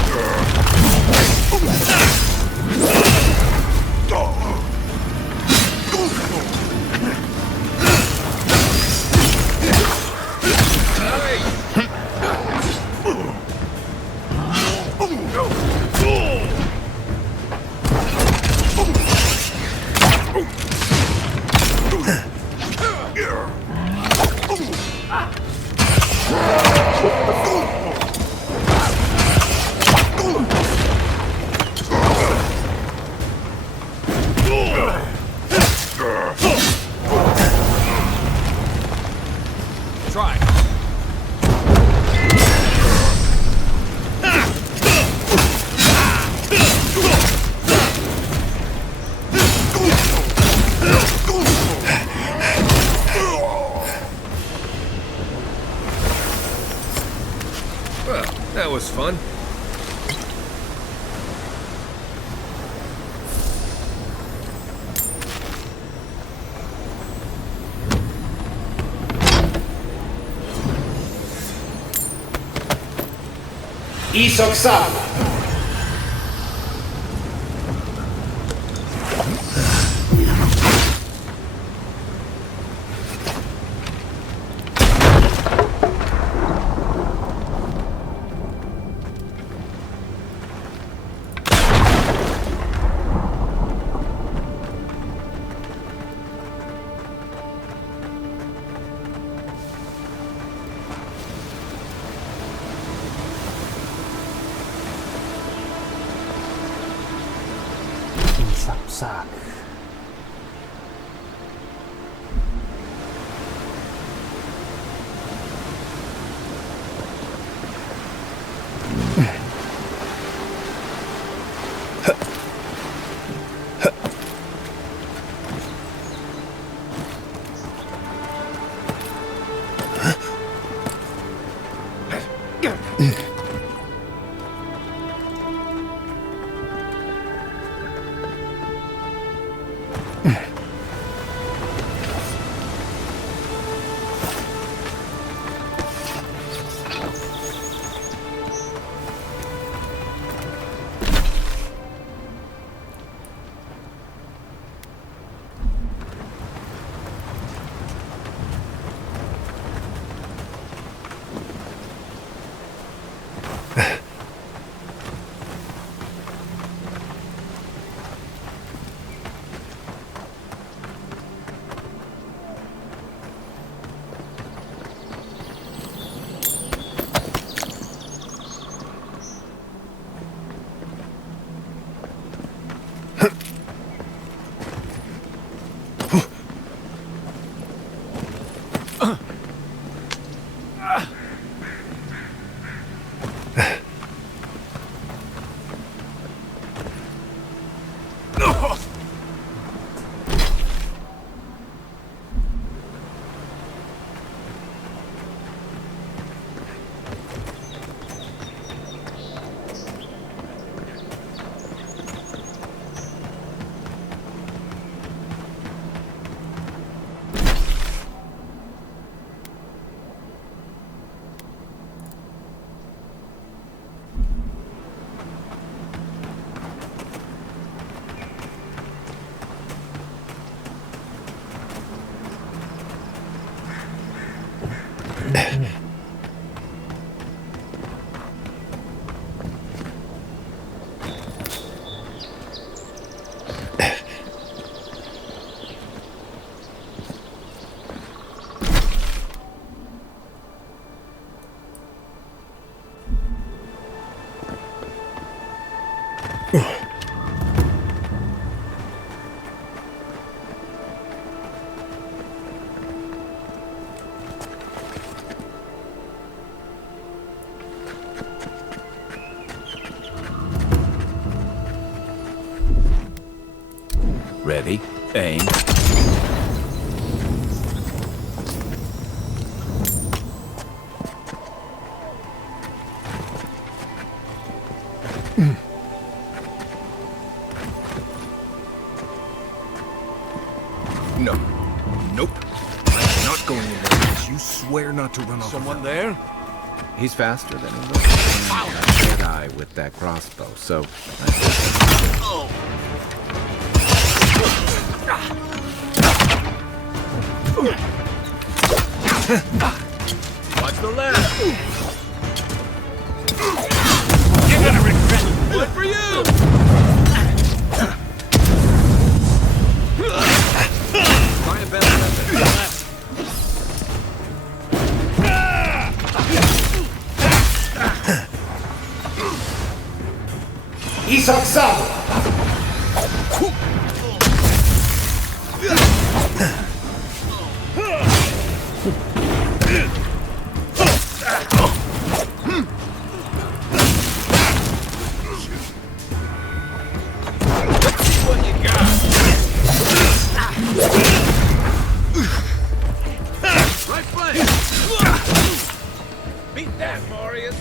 Try. Well, that was fun. Isaksawa. Sapsak. Ready, aim. No. Nope. I'm not going in there unless you swear not to run off. Someone there? He's faster than he looks. And a good eye with that crossbow, so... Watch the left. You're gonna regret it. Good for you. Find a better weapon. Isoksawa! Right flank. Beat that, Marius.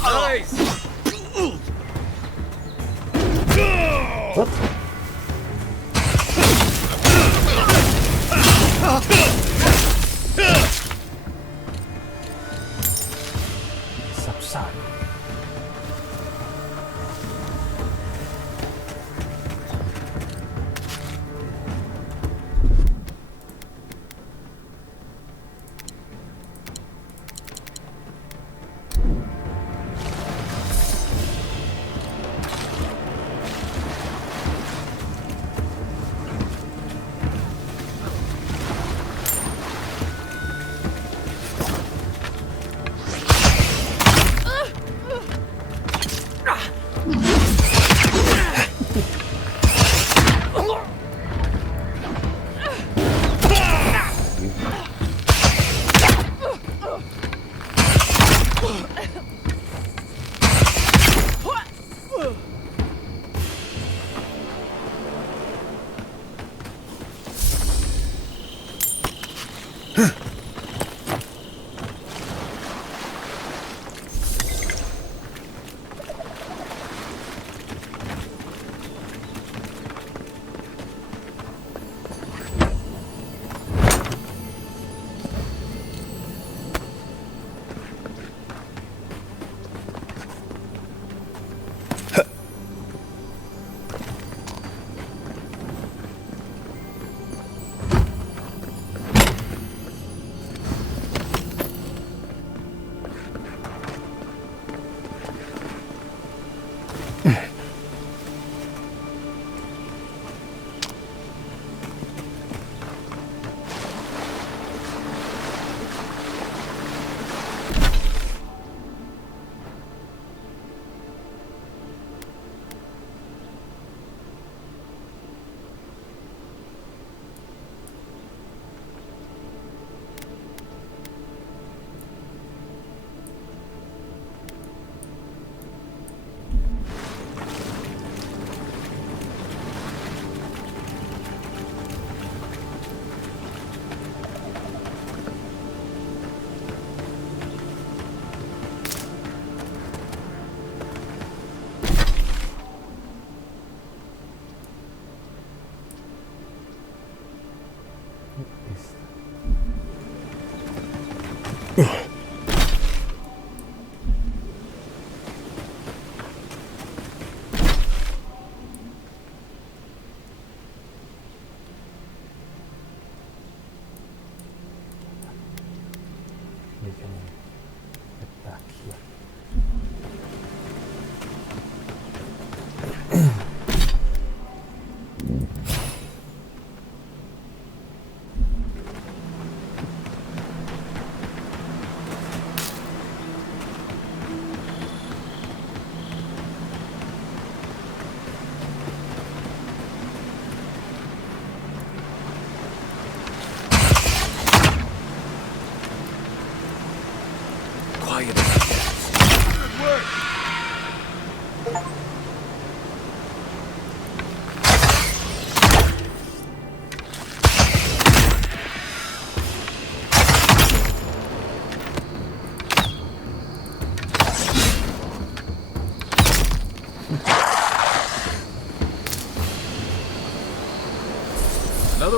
Nice. Subside.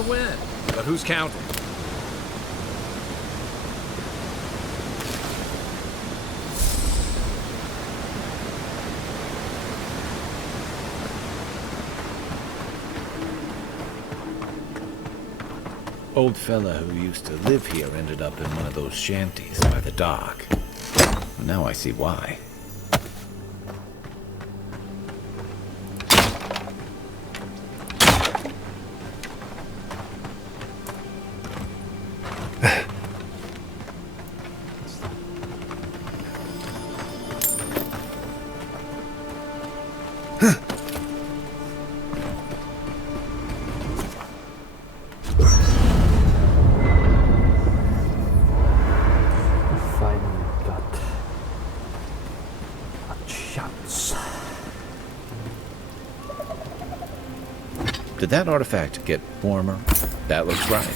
another win. But who's counting? Old fella who used to live here ended up in one of those shanties by the dock. Now I see why. Finally got a chance. Did that artifact get warmer? That looks right.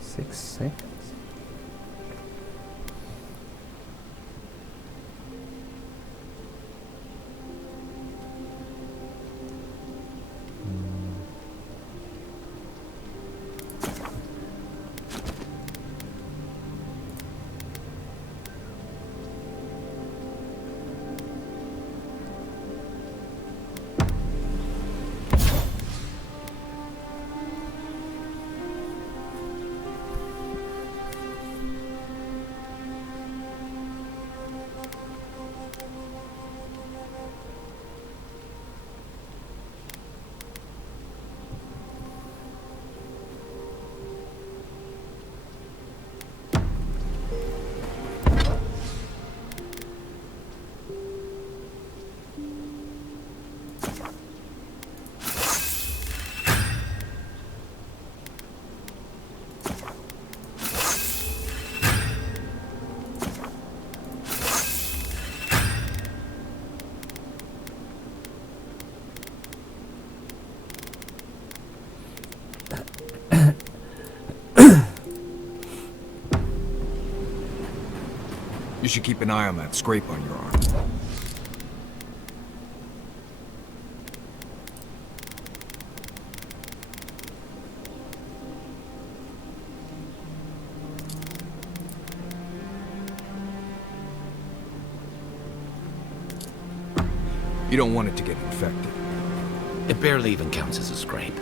Six. You should keep an eye on that scrape on your arm. You don't want it to get infected. It barely even counts as a scrape.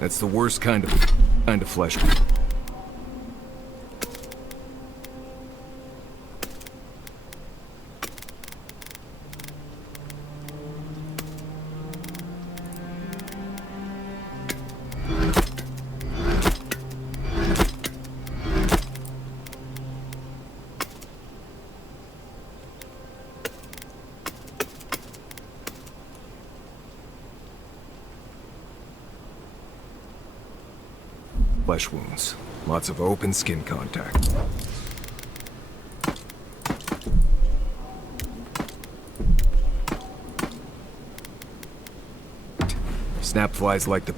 That's the worst kind of flesh. Flesh wounds. Lots of open skin contact. Snap flies like the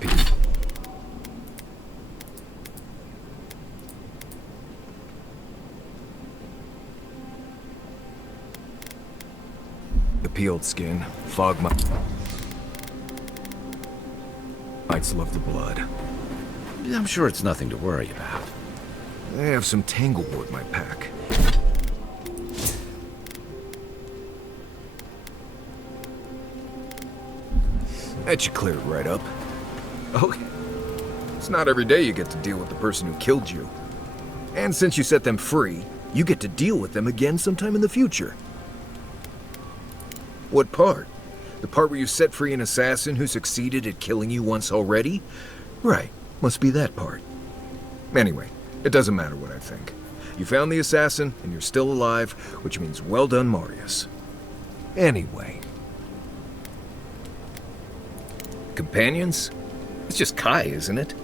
peeled skin, fog mites love the blood. I'm sure it's nothing to worry about. I have some tanglewood in my pack. That should clear it right up. Okay. It's not every day you get to deal with the person who killed you. And since you set them free, you get to deal with them again sometime in the future. What part? The part where you set free an assassin who succeeded at killing you once already? Right. Must be that part. Anyway, it doesn't matter what I think. You found the assassin, and you're still alive, which means well done, Marius. Anyway. Companions? It's just Kai, isn't it?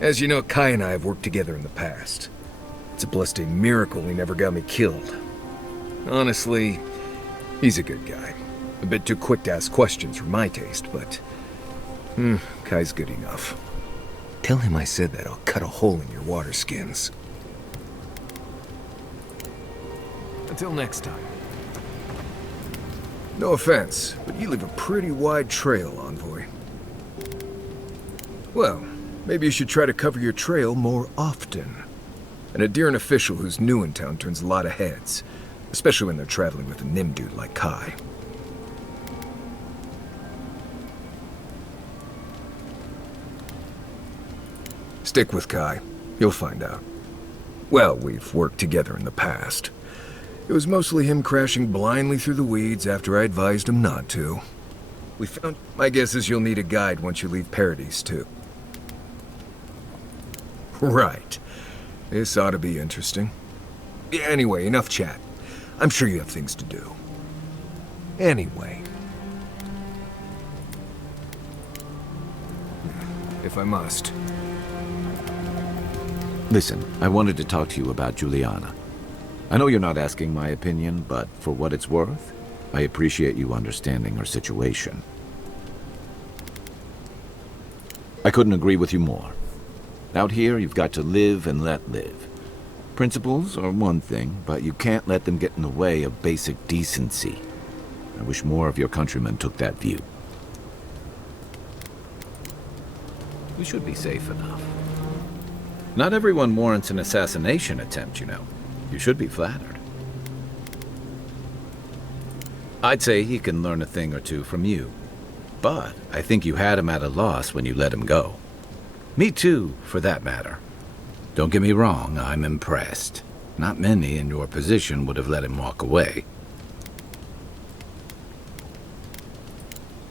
As you know, Kai and I have worked together in the past. It's a blessed miracle he never got me killed. Honestly, he's a good guy. A bit too quick to ask questions for my taste, but... Kai's good enough. Tell him I said that I'll cut a hole in your water skins. Until next time. No offense, but you leave a pretty wide trail, Envoy. Well, maybe you should try to cover your trail more often. An Adiran official who's new in town turns a lot of heads, especially when they're traveling with a Nim dude like Kai. Stick with Kai. You'll find out. Well, we've worked together in the past. It was mostly him crashing blindly through the weeds after I advised him not to. We found... My guess is you'll need a guide once you leave Paradise, too. Right. This ought to be interesting. Anyway, enough chat. I'm sure you have things to do. Anyway. If I must. Listen, I wanted to talk to you about Juliana. I know you're not asking my opinion, but for what it's worth, I appreciate you understanding her situation. I couldn't agree with you more. Out here, you've got to live and let live. Principles are one thing, but you can't let them get in the way of basic decency. I wish more of your countrymen took that view. We should be safe enough. Not everyone warrants an assassination attempt, you know. You should be flattered. I'd say he can learn a thing or two from you. But I think you had him at a loss when you let him go. Me too, for that matter. Don't get me wrong, I'm impressed. Not many in your position would have let him walk away.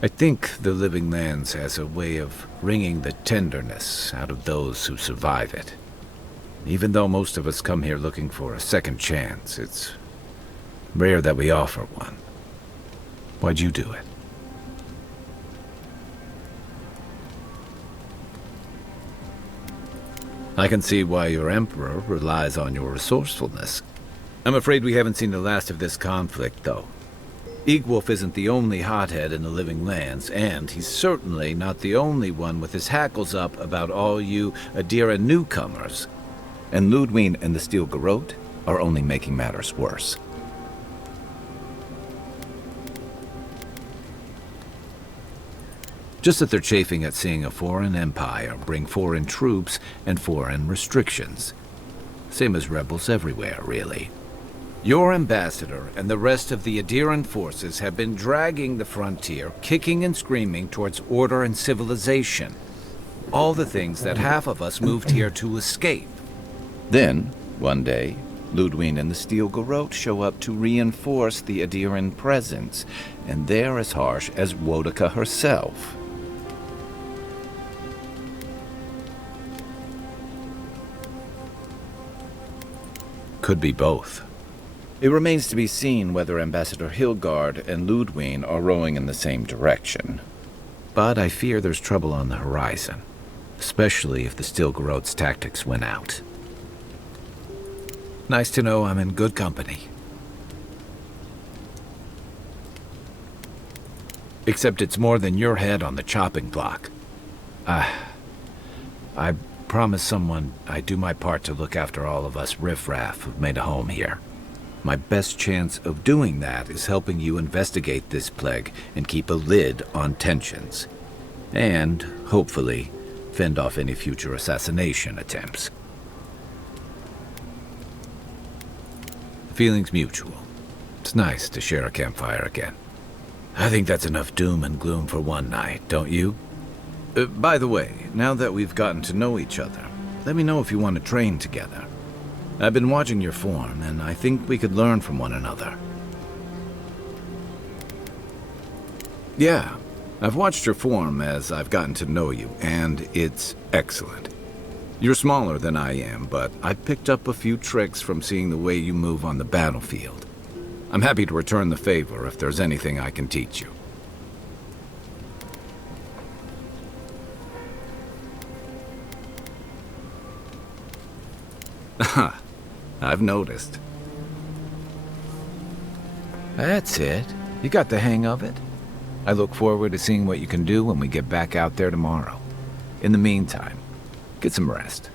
I think the Living Lands has a way of wringing the tenderness out of those who survive it. Even though most of us come here looking for a second chance, it's rare that we offer one. Why'd you do it? I can see why your Emperor relies on your resourcefulness. I'm afraid we haven't seen the last of this conflict, though. Eagwolf isn't the only hothead in the Living Lands, and he's certainly not the only one with his hackles up about all you Adira newcomers. And Ludwig and the Steel Garrote are only making matters worse. Just that they're chafing at seeing a foreign empire bring foreign troops and foreign restrictions. Same as rebels everywhere, really. Your ambassador and the rest of the Adiran forces have been dragging the frontier, kicking and screaming towards order and civilization. All the things that half of us moved here to escape. Then, one day, Ludwig and the Steel Garrote show up to reinforce the Adiran presence, and they're as harsh as Wodaka herself. Could be both. It remains to be seen whether Ambassador Hilgard and Ludwig are rowing in the same direction. But I fear there's trouble on the horizon, especially if the Steel Garrote's tactics win out. Nice to know I'm in good company. Except it's more than your head on the chopping block. I promised someone I'd do my part to look after all of us riffraff who've made a home here. My best chance of doing that is helping you investigate this plague and keep a lid on tensions. And, hopefully, fend off any future assassination attempts. Feelings mutual. It's nice to share a campfire again. I think that's enough doom and gloom for one night, don't you? By the way, now that we've gotten to know each other, let me know if you want to train together. I've been watching your form, and I think we could learn from one another. Yeah, I've watched your form as I've gotten to know you, and it's excellent. You're smaller than I am, but I've picked up a few tricks from seeing the way you move on the battlefield. I'm happy to return the favor if there's anything I can teach you. I've noticed. That's it. You got the hang of it. I look forward to seeing what you can do when we get back out there tomorrow. In the meantime, get some rest.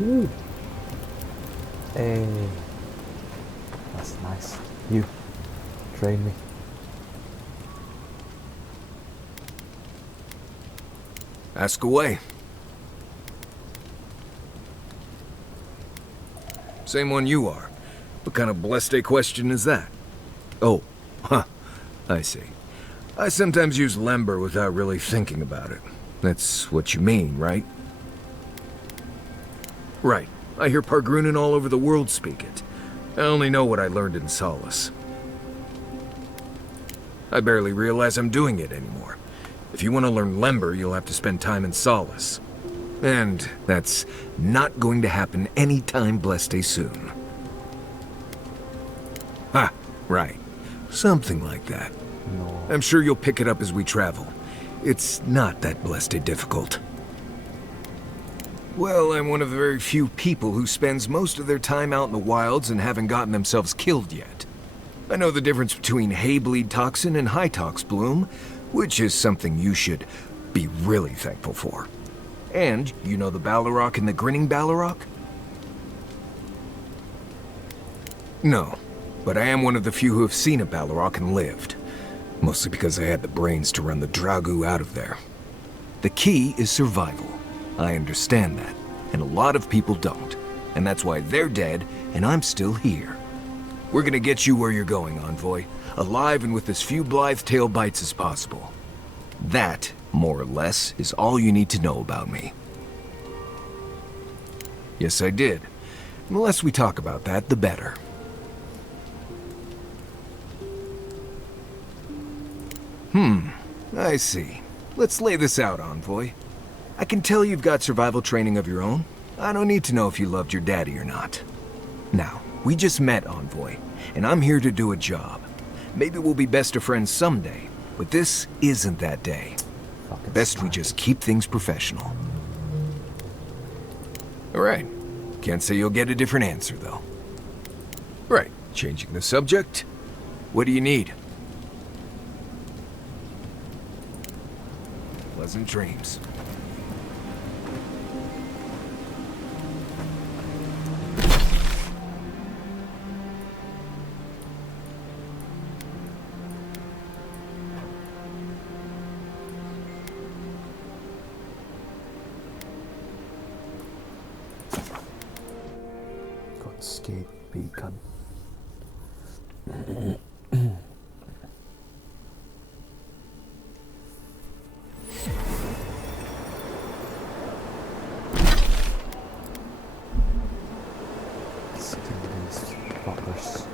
Ooh. Hey. That's nice. You. Train me. Ask away. Same one you are. What kind of blessed question is that? Oh, huh. I see. I sometimes use Lember without really thinking about it. That's what you mean, right? Right. I hear Pargrunen all over the world speak it. I only know what I learned in Solace. I barely realize I'm doing it anymore. If you want to learn Lember, you'll have to spend time in Solace. And that's not going to happen anytime blessed soon. Ha! Right. Something like that. No. I'm sure you'll pick it up as we travel. It's not that blessed difficult. Well, I'm one of the very few people who spends most of their time out in the wilds and haven't gotten themselves killed yet. I know the difference between hay-bleed toxin and high-tox bloom, which is something you should be really thankful for. And you know the Balrog and the Grinning Balrog? No, but I am one of the few who have seen a Balrog and lived. Mostly because I had the brains to run the Dragu out of there. The key is survival. I understand that, and a lot of people don't. And that's why they're dead, and I'm still here. We're gonna get you where you're going, Envoy. Alive and with as few blithe tail bites as possible. That, more or less, is all you need to know about me. Yes, I did. And the less we talk about that, the better. I see. Let's lay this out, Envoy. I can tell you've got survival training of your own. I don't need to know if you loved your daddy or not. Now, we just met, Envoy, and I'm here to do a job. Maybe we'll be best of friends someday, but this isn't that day. Fucking Best we smart. just keep things professional. Alright. Can't say you'll get a different answer, though. Right. Changing the subject. What do you need? Pleasant dreams. Got escape beacon. Skin these fuckers.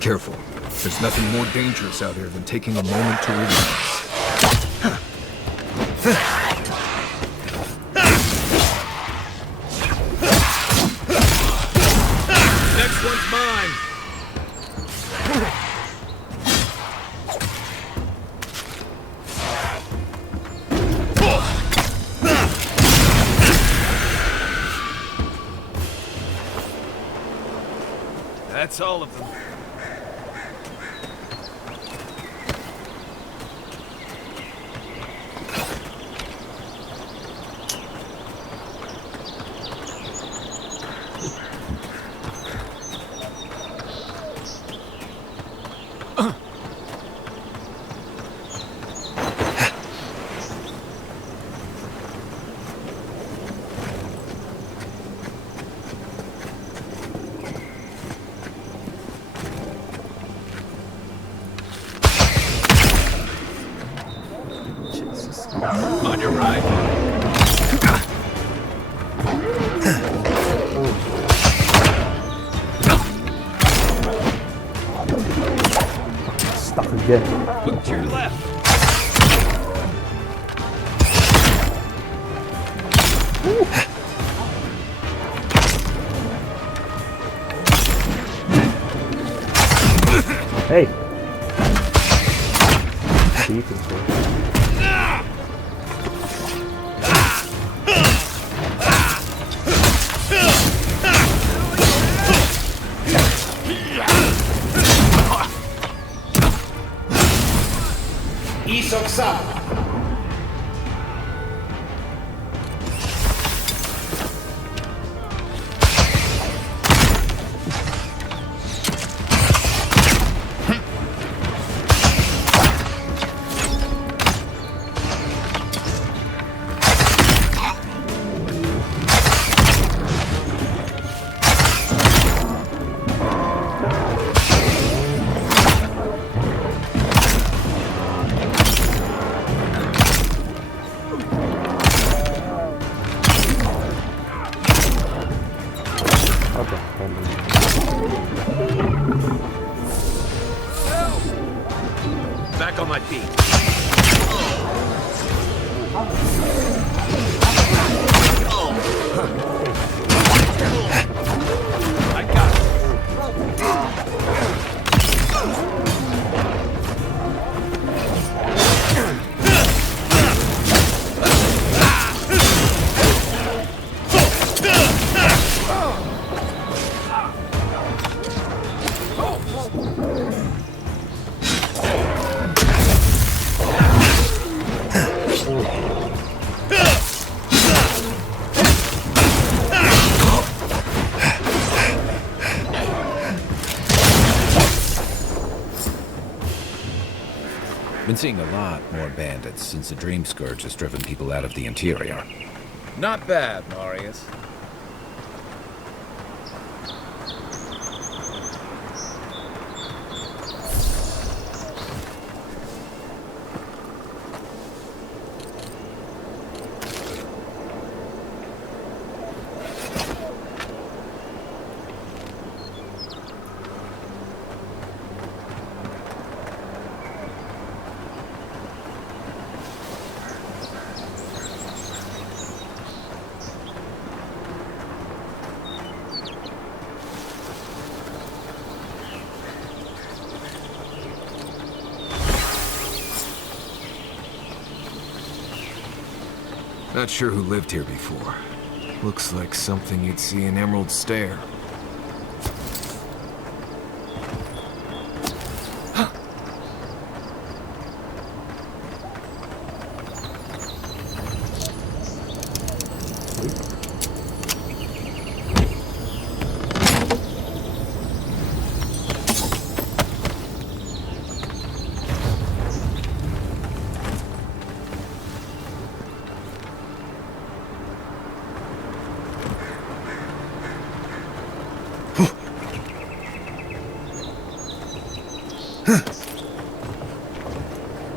Careful. There's nothing more dangerous out here than taking a moment to relax. Next one's mine! That's all of them. Stuck again. Look to your left. Hey! What do you think, bro? Isok-sama. Okay, Back on my feet. I got it. Been seeing a lot more bandits since the Dream Scourge has driven people out of the interior. Not bad, Marius. Not sure who lived here before. Looks like something you'd see in Emerald Stair.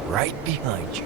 Right behind you.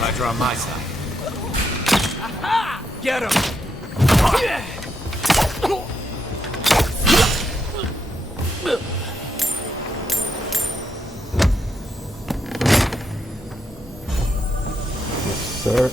Roger on my side. Get him! yes, sir.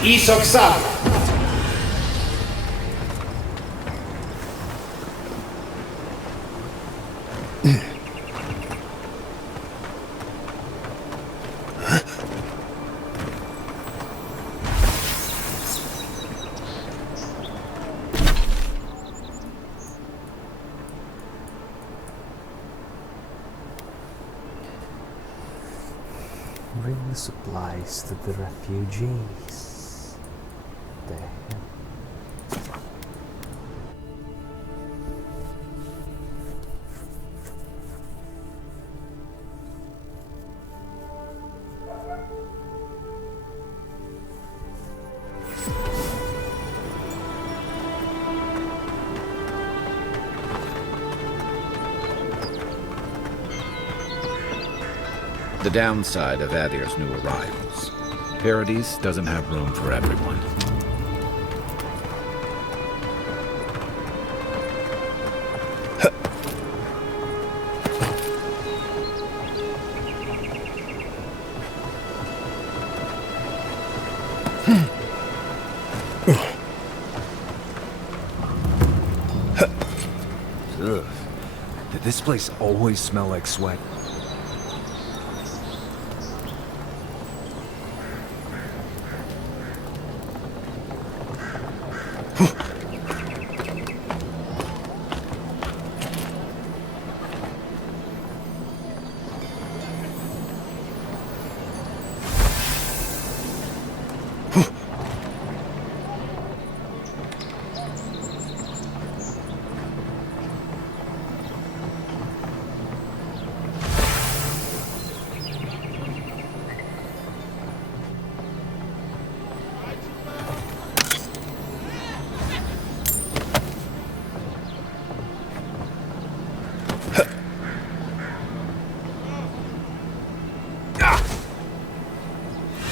Isoksan. Bring the supplies to the refugees. There. The downside of Adir's new arrivals. Paradise doesn't have room for everyone. Ugh. Did this place always smell like sweat?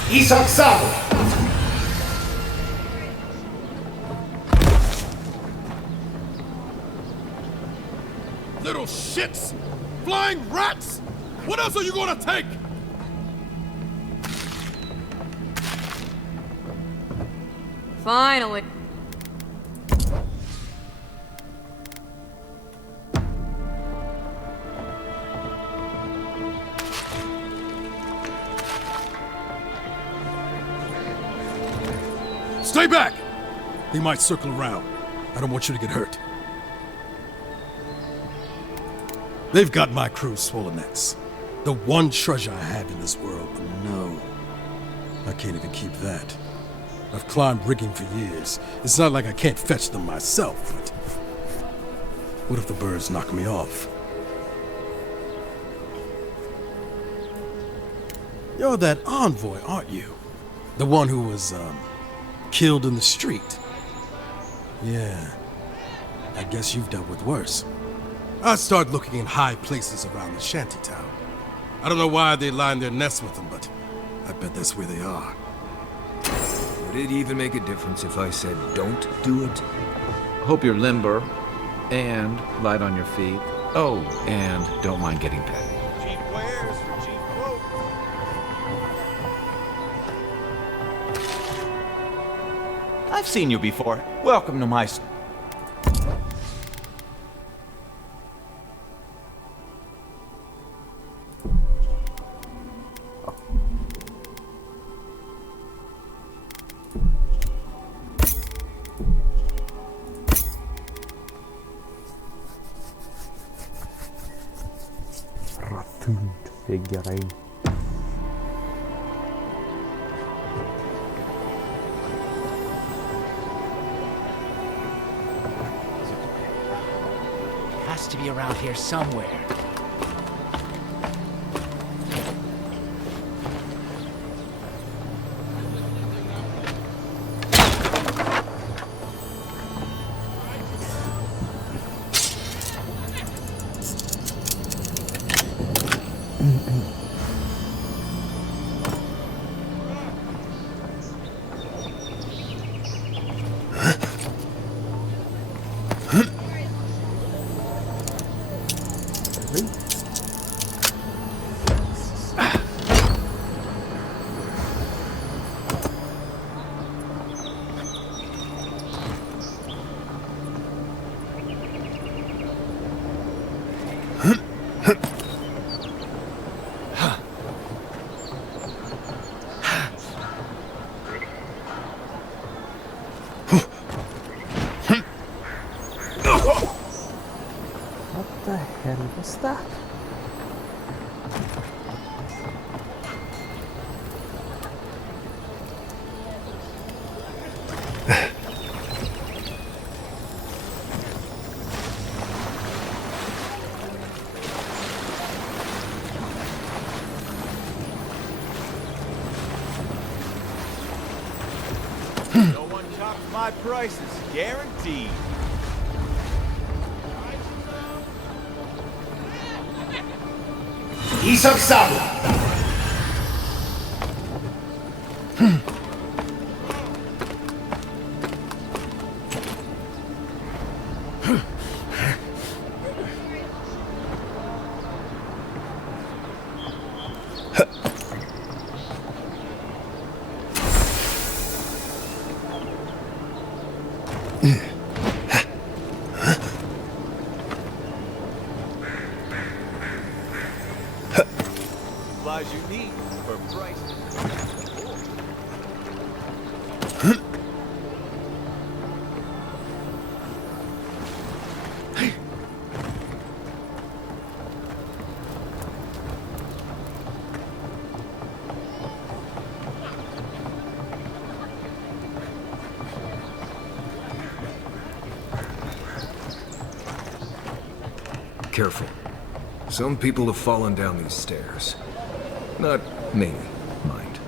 Isoksan. Little shits! Flying rats! What else are you gonna take? Finally. Stay back! He might circle around. I don't want you to get hurt. They've got my crew's swollen necks. The one treasure I have in this world, but no. I can't even keep that. I've climbed rigging for years. It's not like I can't fetch them myself, but... what if the birds knock me off? You're that envoy, aren't you? The one who was, killed in the street. Yeah. I guess you've dealt with worse. I start looking in high places around the shantytown. I don't know why they line their nests with them, but I bet that's where they are. Would it even make a difference if I said don't do it? Hope you're limber and light on your feet. Oh, and don't mind getting pet. Cheap wares for cheap quotes. I've seen you before. Welcome to my... Rotund figurine. Has to be around here somewhere. that. No one tops my prices, guaranteed. Isak Sabu. Supplies you need for prices. Careful. Some people have fallen down these stairs. Not me, mind.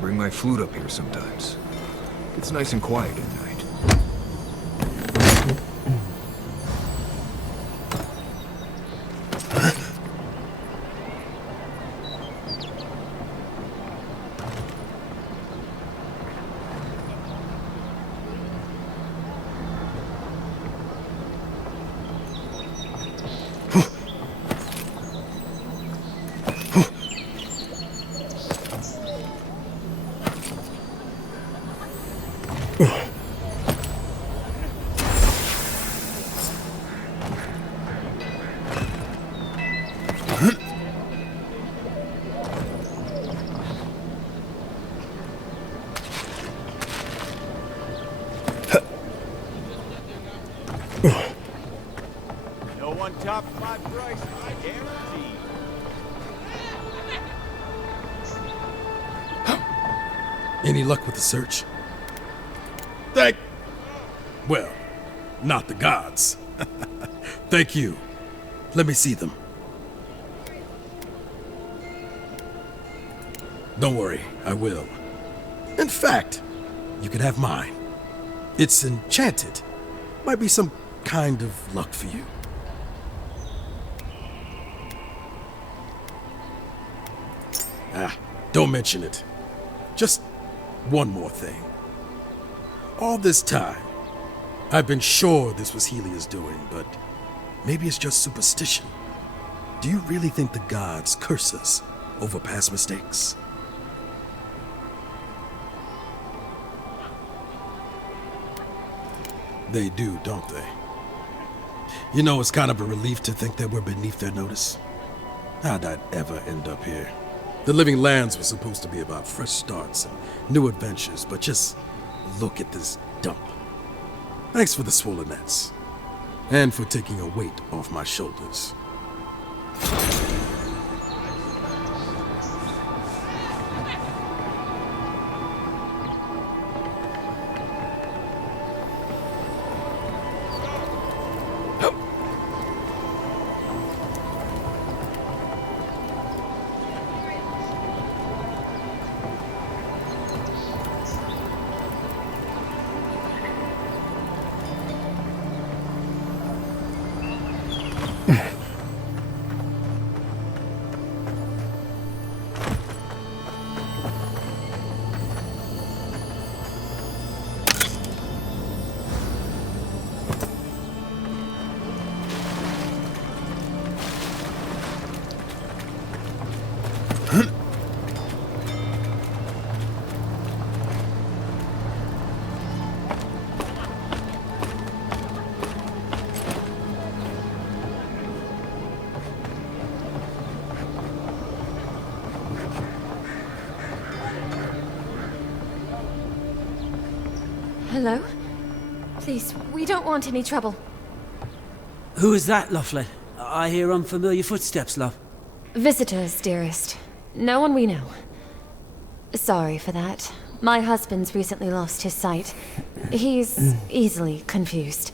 Bring my flute up here sometimes. It's nice and quiet at night. No one tops my prices, guaranteed. Any luck with the search? Well, not the gods. Thank you. Let me see them. Don't worry, I will. In fact, you can have mine. It's enchanted. Might be some kind of luck for you. Don't mention it. Just one more thing. All this time, I've been sure this was Helia's doing, but maybe it's just superstition. Do you really think the gods curse us over past mistakes? They do, don't they? You know, it's kind of a relief to think that we're beneath their notice. How'd I ever end up here? The Living Lands was supposed to be about fresh starts and new adventures, but just look at this dump. Thanks for the swollen nets, and for taking a weight off my shoulders. Hello? Please, we don't want any trouble. Who is that, Lovely? I hear unfamiliar footsteps, love. Visitors, dearest. No one we know. Sorry for that. My husband's recently lost his sight. He's easily confused.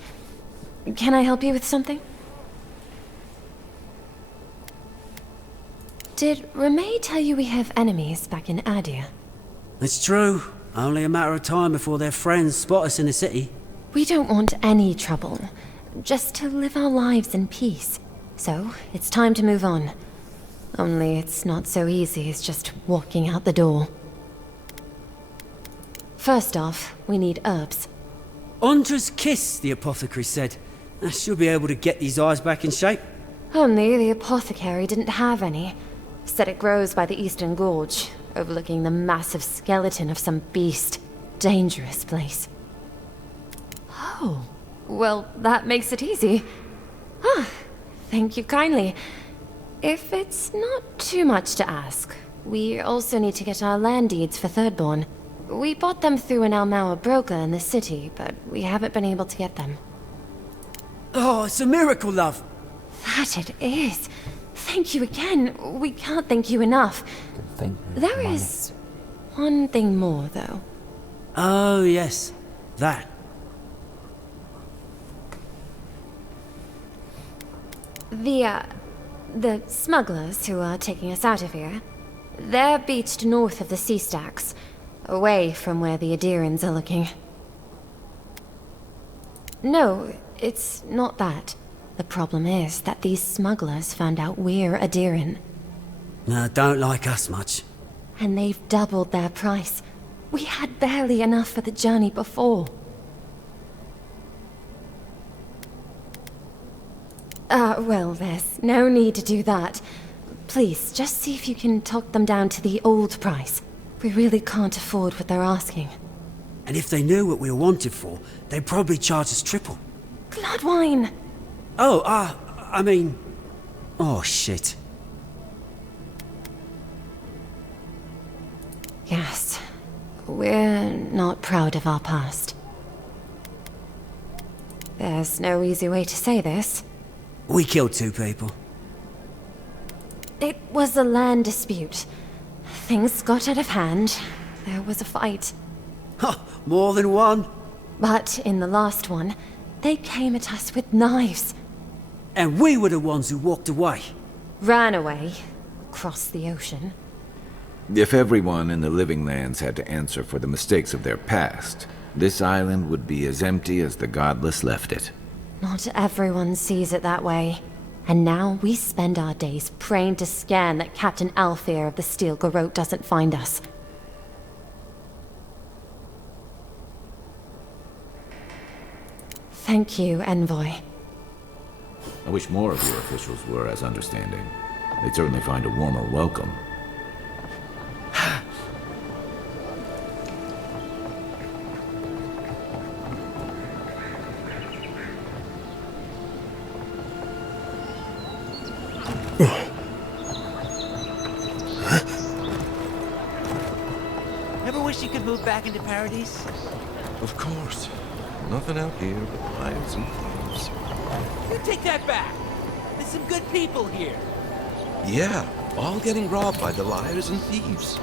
Can I help you with something? Did Remay tell you we have enemies back in Adia? It's true. Only a matter of time before their friends spot us in the city. We don't want any trouble. Just to live our lives in peace. So, it's time to move on. Only it's not so easy as just walking out the door. First off, we need herbs. Ondra's kiss, the apothecary said. She'll be able to get these eyes back in shape. Only the apothecary didn't have any. Said it grows by the Eastern Gorge, overlooking the massive skeleton of some beast. Dangerous place. Oh, well, that makes it easy. Ah, thank you kindly. If it's not too much to ask, we also need to get our land deeds for Thirdborn. We bought them through an Almaua broker in the city, but we haven't been able to get them. Oh, it's a miracle, love. That it is. Thank you again. We can't thank you enough. There is one thing more, though. Oh, yes. That. The smugglers who are taking us out of here, they're beached north of the sea stacks, away from where the Adirans are looking. No, it's not that. The problem is that these smugglers found out we're Adiran. No, don't like us much. And they've doubled their price. We had barely enough for the journey before. Well, there's no need to do that. Please, just see if you can talk them down to the old price. We really can't afford what they're asking. And if they knew what we were wanted for, they'd probably charge us triple. Gladwine! Oh, I mean... Oh, shit. Yes. We're not proud of our past. There's no easy way to say this. We killed 2 people. It was a land dispute. Things got out of hand. There was a fight. Ha! More than one. But in the last one, they came at us with knives. And we were the ones who walked away. Ran away. Across the ocean. If everyone in the living lands had to answer for the mistakes of their past, this island would be as empty as the godless left it. Not everyone sees it that way. And now we spend our days praying to Scan that Captain Alfear of the Steel Garrote doesn't find us. Thank you, Envoy. I wish more of your officials were as understanding. They'd certainly find a warmer welcome. Ever wish you could move back into Paradise? Of course. Nothing out here but lions and thieves. You take that back! There's some good people here. Yeah, all getting robbed by the liars and thieves.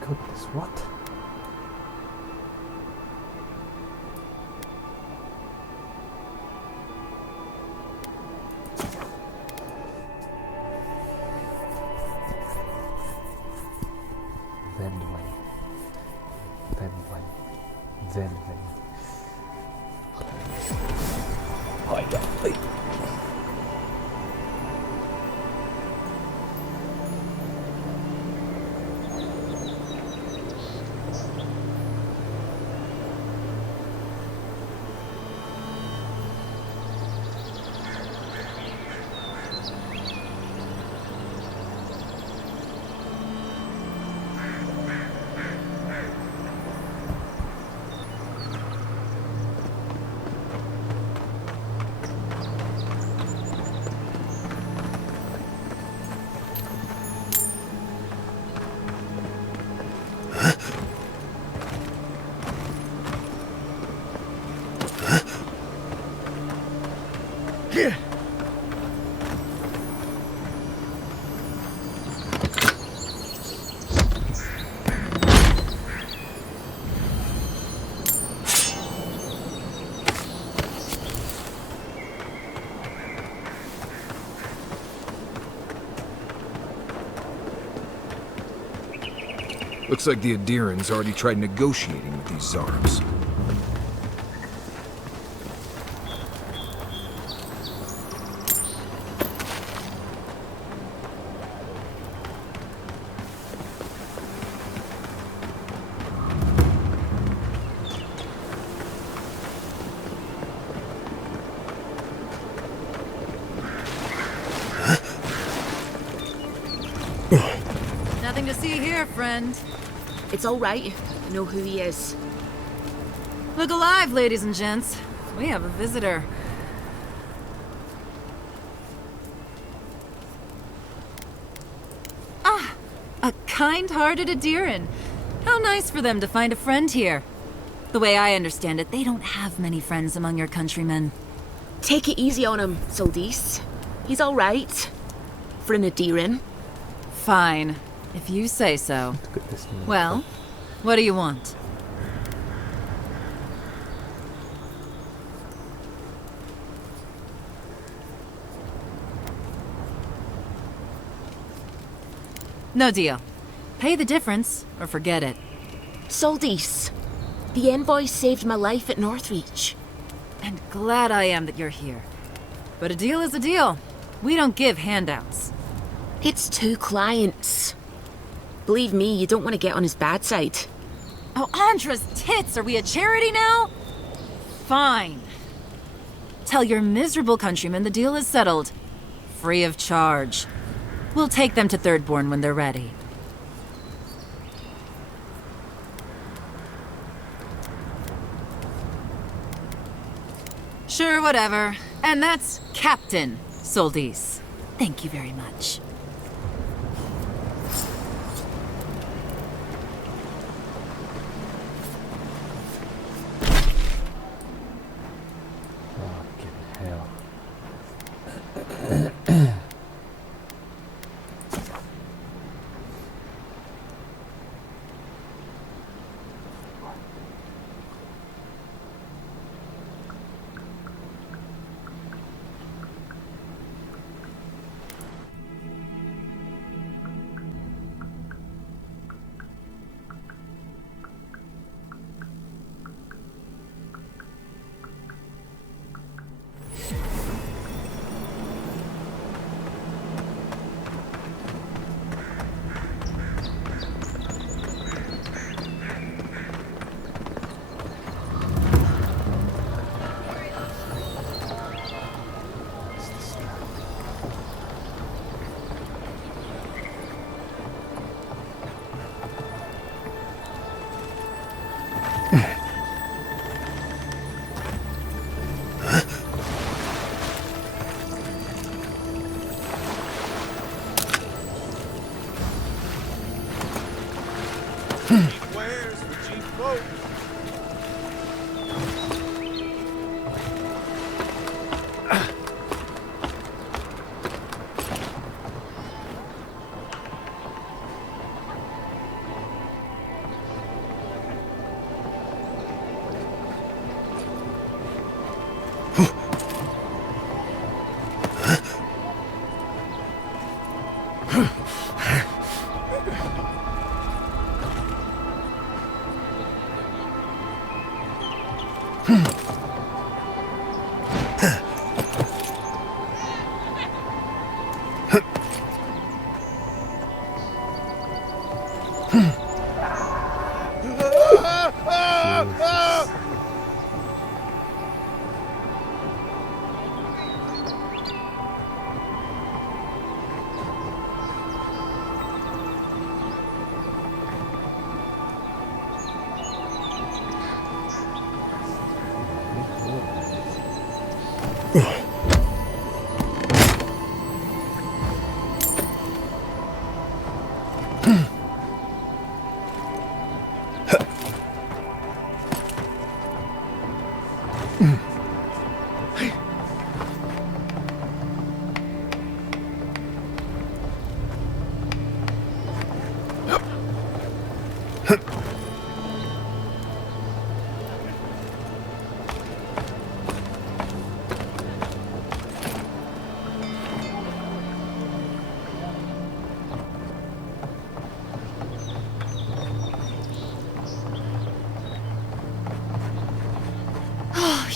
Goodness, what? Then Hi, Duffy. Looks like the Adirans already tried negotiating with these Zarbs. Nothing to see here, friend. It's all right. I know who he is. Look alive, ladies and gents. We have a visitor. Ah, a kind-hearted Adiran. How nice for them to find a friend here. The way I understand it, they don't have many friends among your countrymen. Take it easy on him, Soldis. He's all right. For an Adiran. Fine, if you say so. Well, what do you want? No deal. Pay the difference, or forget it. Soldis, the envoy saved my life at Northreach. And glad I am that you're here. But a deal is a deal. We don't give handouts. It's 2 clients. Believe me, you don't want to get on his bad side. Oh, Andra's tits! Are we a charity now? Fine. Tell your miserable countrymen the deal is settled. Free of charge. We'll take them to Thirdborn when they're ready. Sure, whatever. And that's Captain Soldis. Thank you very much.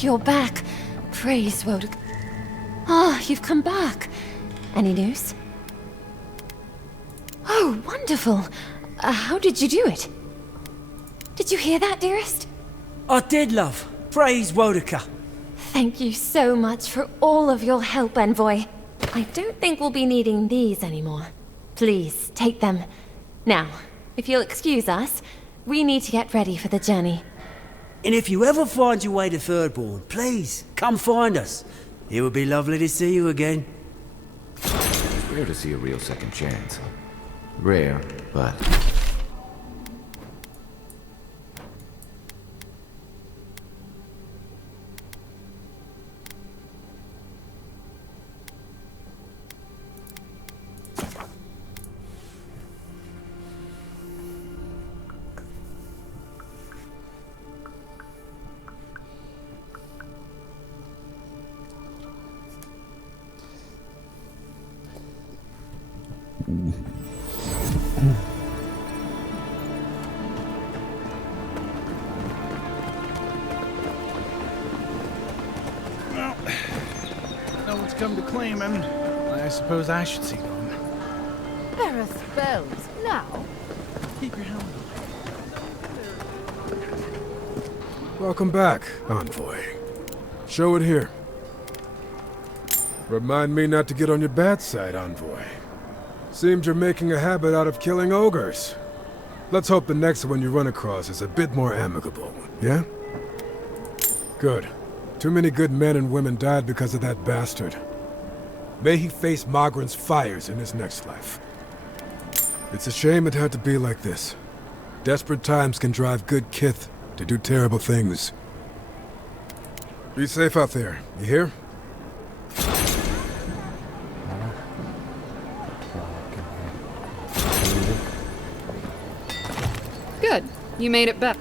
you're back. Praise Wodok. Ah, you've come back. Any news? Oh, wonderful. How did you do it? Did you hear that, dearest? I did, love. Praise Wodaka. Thank you so much for all of your help, Envoy. I don't think we'll be needing these anymore. Please, take them. Now, if you'll excuse us, we need to get ready for the journey. And if you ever find your way to Thirdborn, please, come find us. It would be lovely to see you again. It's rare to see a real second chance. Rare, but... Well, no one's come to claim him. I suppose I should see to him. There are spells now. Keep your helmet Welcome back, Envoy. Show it here. Remind me not to get on your bad side, Envoy. Seems you're making a habit out of killing ogres. Let's hope the next one you run across is a bit more amicable, yeah? Good. Too many good men and women died because of that bastard. May he face Magran's fires in his next life. It's a shame it had to be like this. Desperate times can drive good kith to do terrible things. Be safe out there, you hear? Good. You made it better.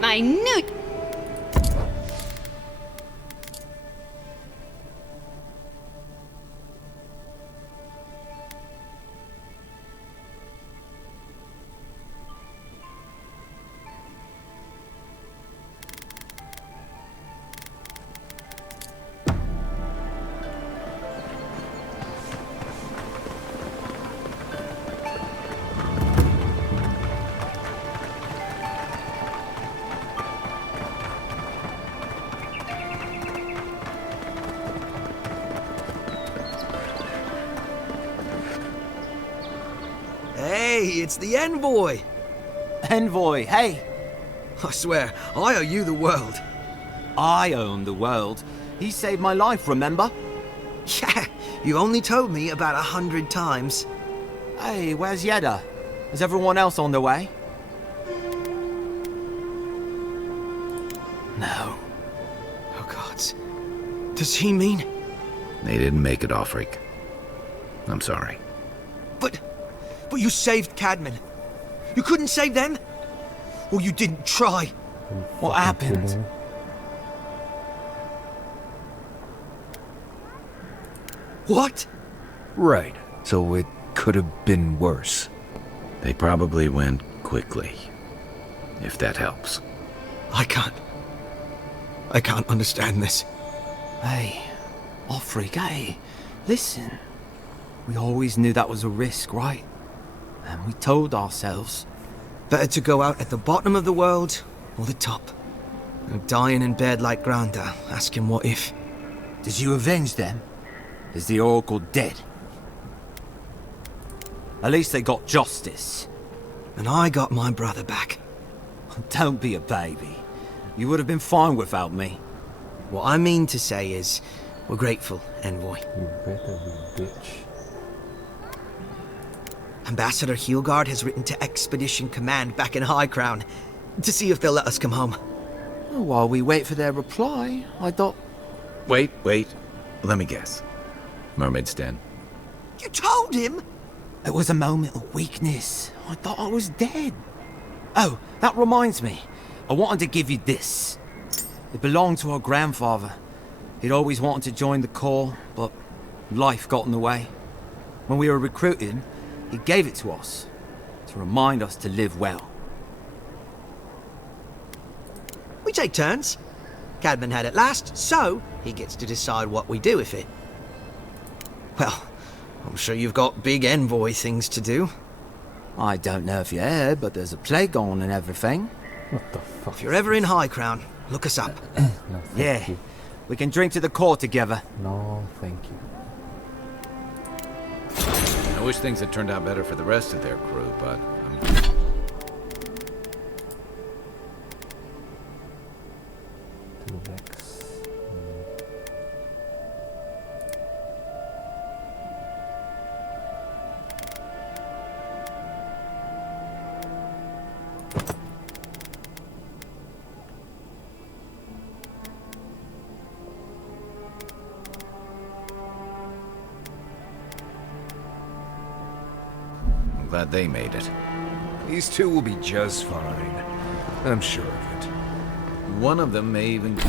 I knew. Hey, it's the Envoy! Envoy, hey! I swear, I owe you the world. I own the world. He saved my life, remember? Yeah, you only told me about 100 times. Hey, where's Yeda? Is everyone else on their way? No. Oh, gods. Does he mean... They didn't make it, Offreak. I'm sorry. But you saved Cadman. You couldn't save them? Or you didn't try? What happened? What? Right. So it could have been worse. They probably went quickly, if that helps. I can't understand this. Hey, Offrig, hey, listen. We always knew that was a risk, right? And we told ourselves. Better to go out at the bottom of the world or the top. And dying in bed like Granda, asking what if. Did you avenge them? Is the Oracle dead? At least they got justice. And I got my brother back. Don't be a baby. You would have been fine without me. What I mean to say is, we're grateful, Envoy. You better be, bitch. Ambassador Heelguard has written to Expedition Command back in High Crown to see if they'll let us come home. Well, while we wait for their reply, I thought... Wait. Let me guess. Mermaid's Den. You told him? It was a moment of weakness. I thought I was dead. Oh, that reminds me. I wanted to give you this. It belonged to our grandfather. He'd always wanted to join the Corps, but life got in the way. When we were recruited, he gave it to us to remind us to live well. We take turns. Cadman had it last, so he gets to decide what we do with it. Well, I'm sure you've got big envoy things to do. I don't know if you heard, but there's a plague on and everything. What the fuck? If you're ever in High Crown, look us up. No, thank you. We can drink to the Corps together. No, thank you. I wish things had turned out better for the rest of their crew, but... I'm glad they made it. These two will be just fine. I'm sure of it. One of them may even...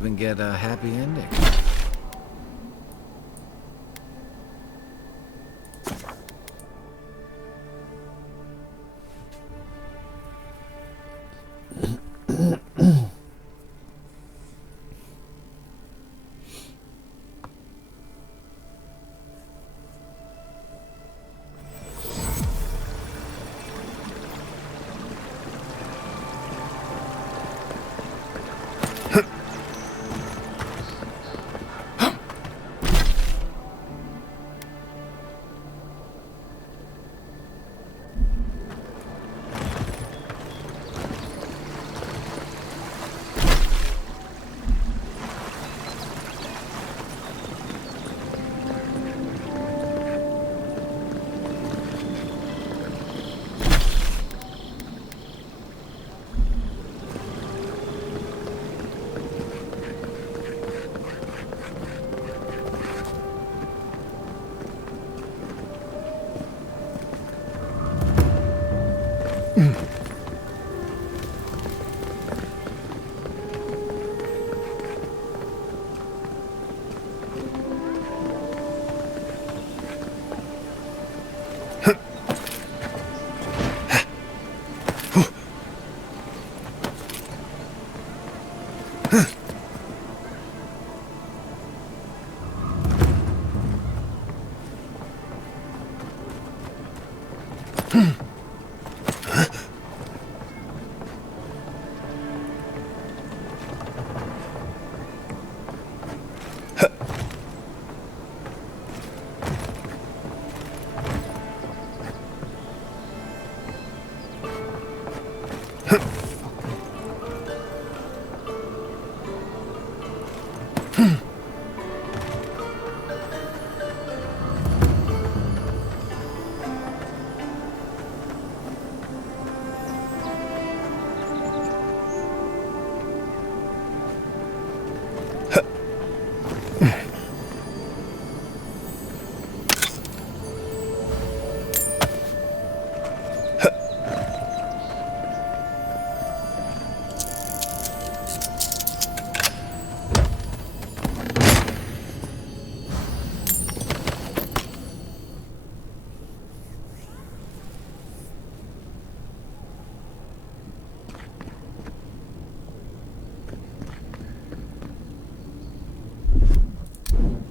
even get a happy ending.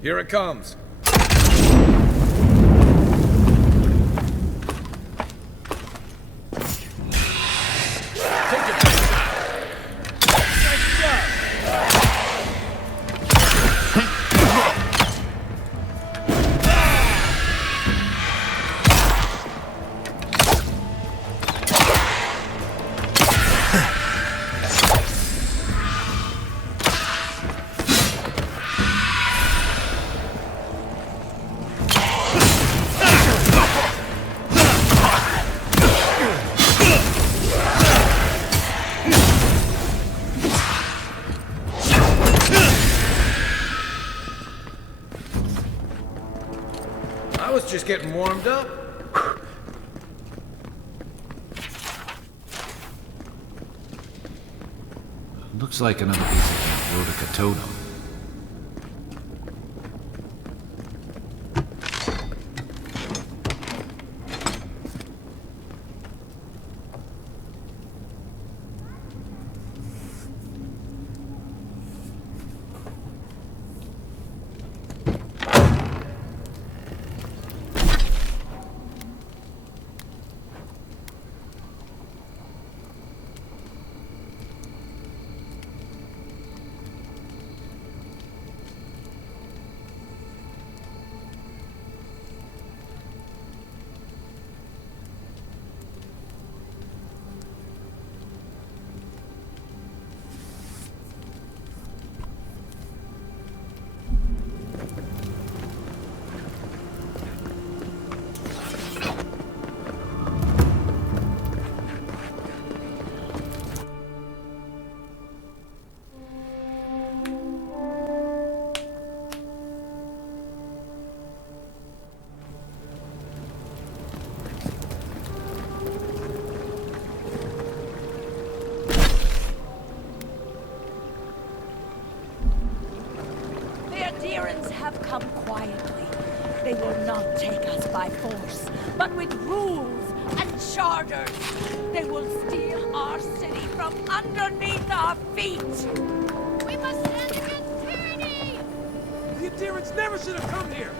Here it comes. I was just getting warmed up. Looks like another piece of Camp Rodica totem. Have come quietly. They will not take us by force, but with rules and charters. They will steal our city from underneath our feet. We must stand against tyranny! The adherents never should have come here!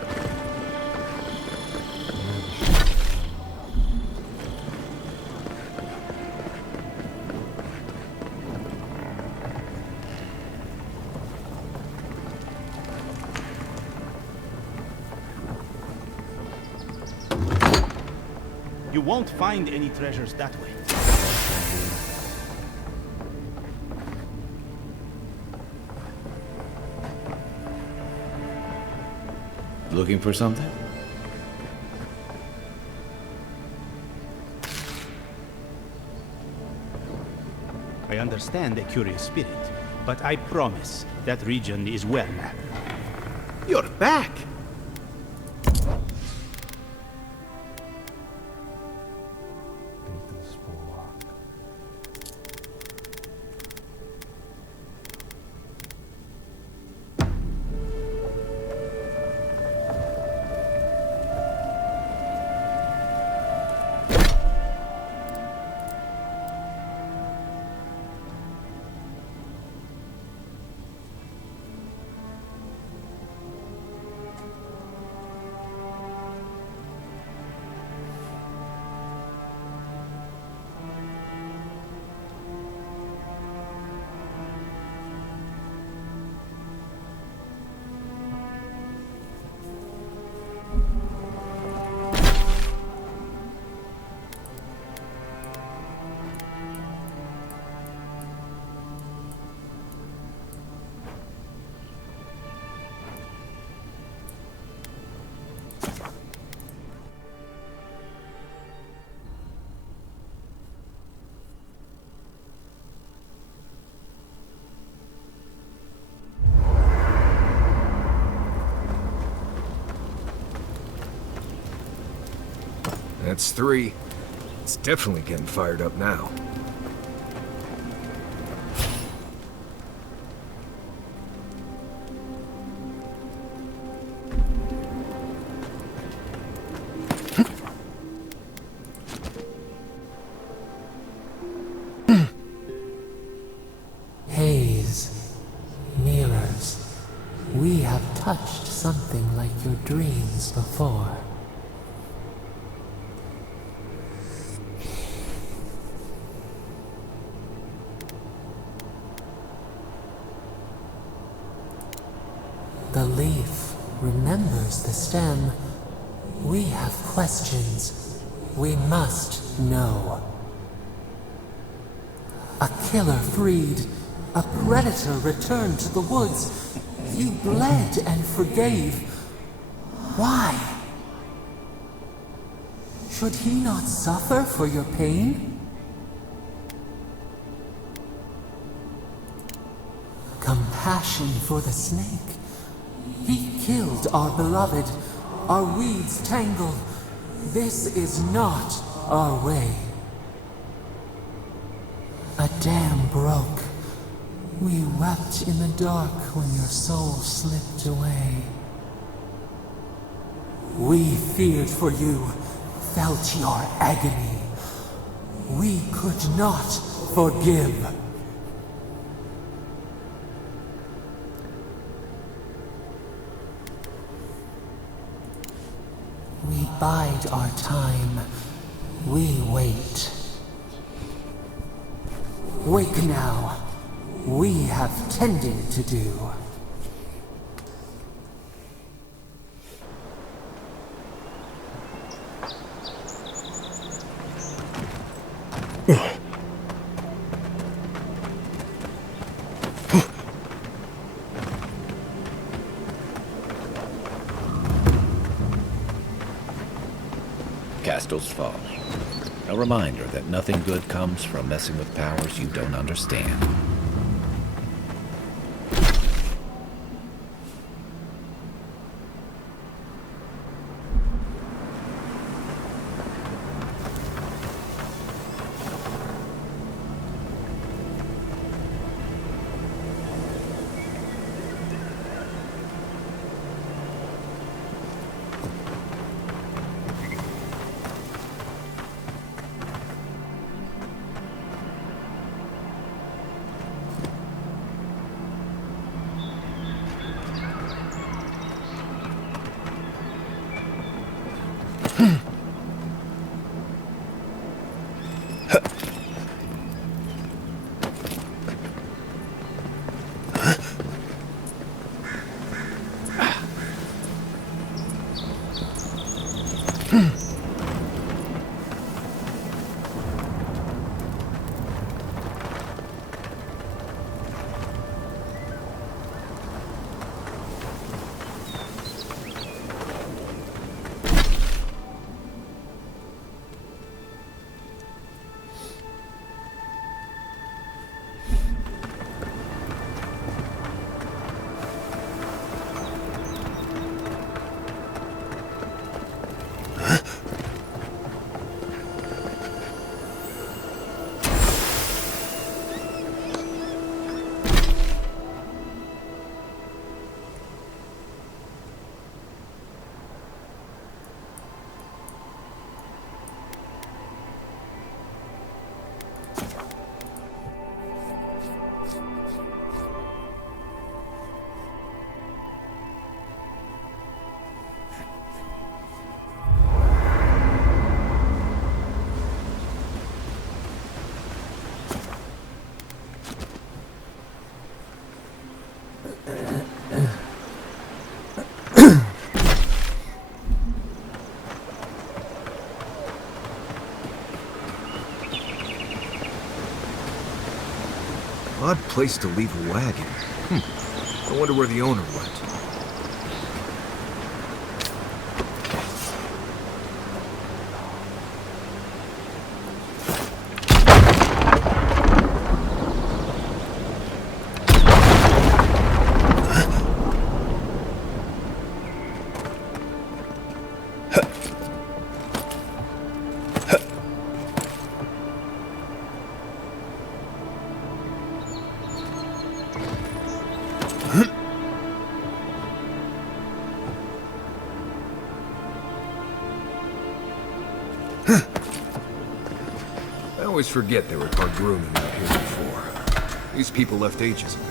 You won't find any treasures that way. Looking for something? I understand a curious spirit, but I promise that region is well mapped. You're back! That's 3. It's definitely getting fired up now. Haze, mirrors, we have touched something like your dreams before. The leaf remembers the stem. We have questions. We must know. A killer freed. A predator returned to the woods. You bled and forgave. Why? Should he not suffer for your pain? Compassion for the snake. He killed our beloved. Our weeds tangled. This is not our way. A dam broke. We wept in the dark when your soul slipped away. We feared for you, felt your agony. We could not forgive. We bide our time. We wait. Wake now. We have tending to do. Castle's falling. A reminder that nothing good comes from messing with powers you don't understand. Odd place to leave a wagon. I wonder where the owner went. always forget there were Cargrooming out here before. These people left ages ago.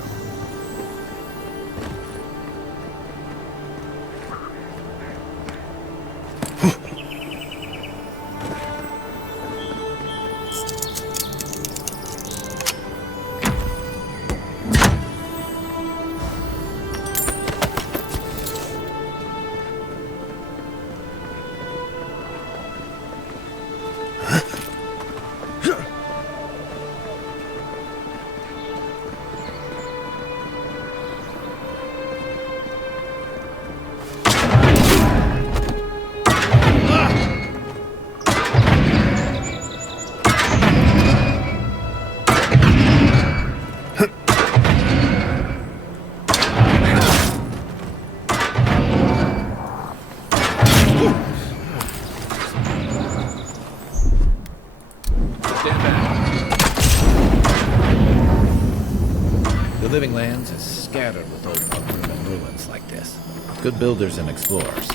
The Living Lands is scattered with old Cargrooming ruins like this. Good builders and explorers.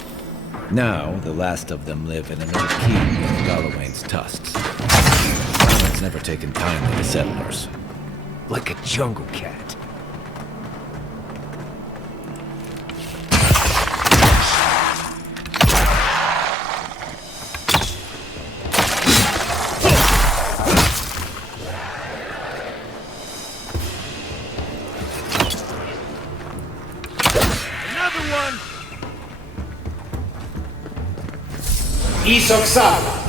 Now, the last of them live in an old keep with Galawain's tusks. It's never taken kindly to settlers. Like a jungle cat. Isoxala.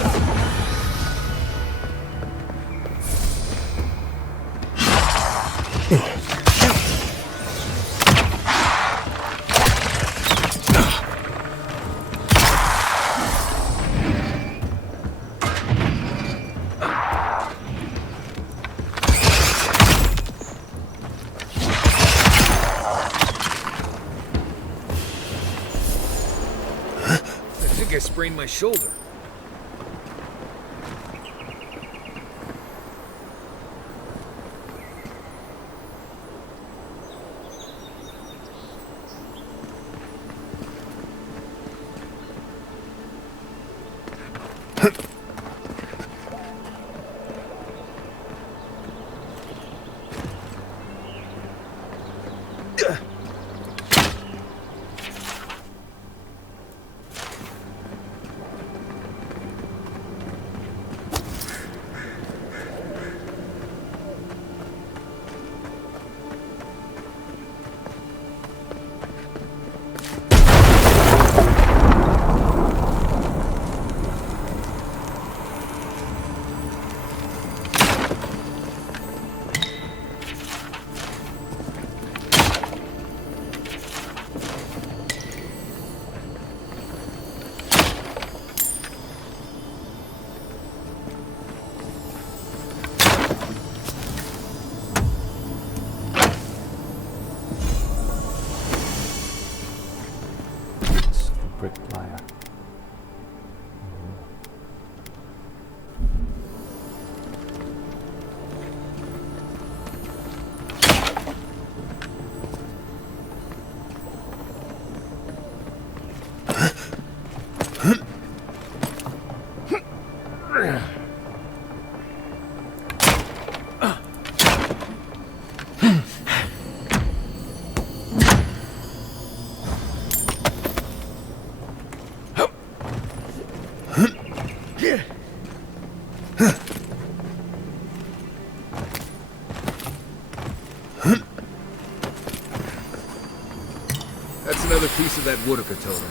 I think I sprained my shoulder. Bricklayer. That's another piece of that Woodaka totem.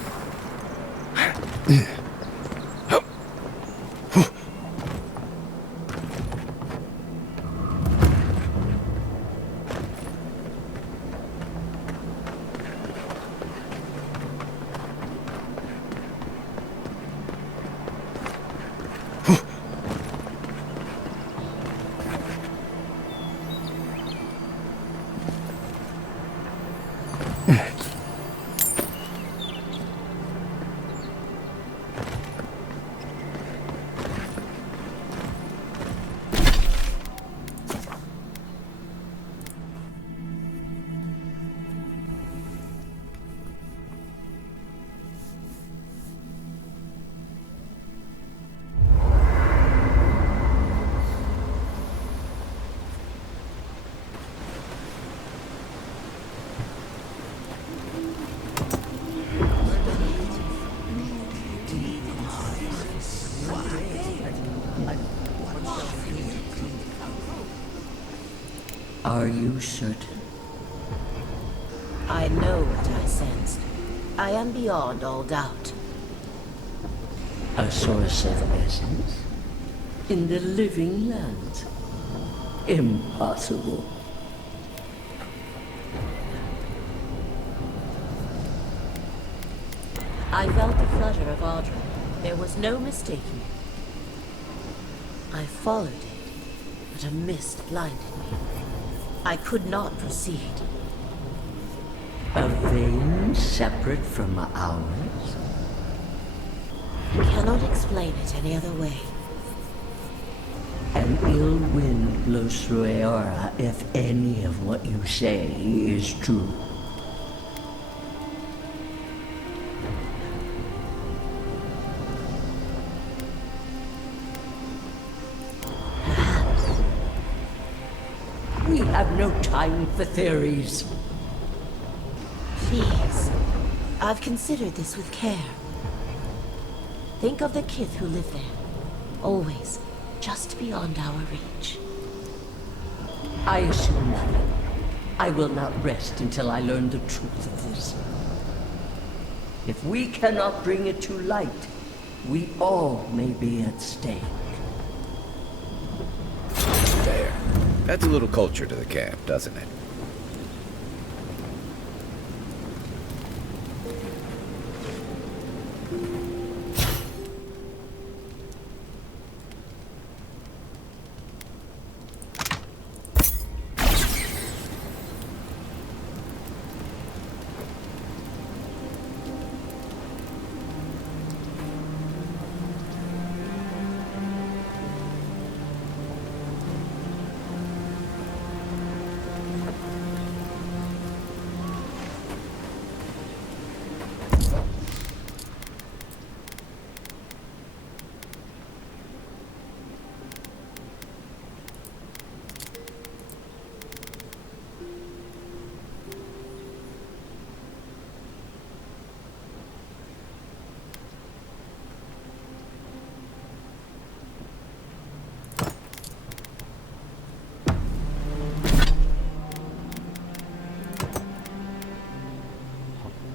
Are you certain? I know what I sensed. I am beyond all doubt. A source of essence? In the living lands? Impossible. I felt the flutter of Audra. There was no mistaking it. I followed it, but a mist blinded me. I could not proceed. A vein separate from ours? I cannot explain it any other way. An ill wind blows through Eora if any of what you say is true. We have no time for theories. Please. I've considered this with care. Think of the kith who live there. Always just beyond our reach. I assume nothing. I will not rest until I learn the truth of this. If we cannot bring it to light, we all may be at stake. There. Adds a little culture to the camp, doesn't it?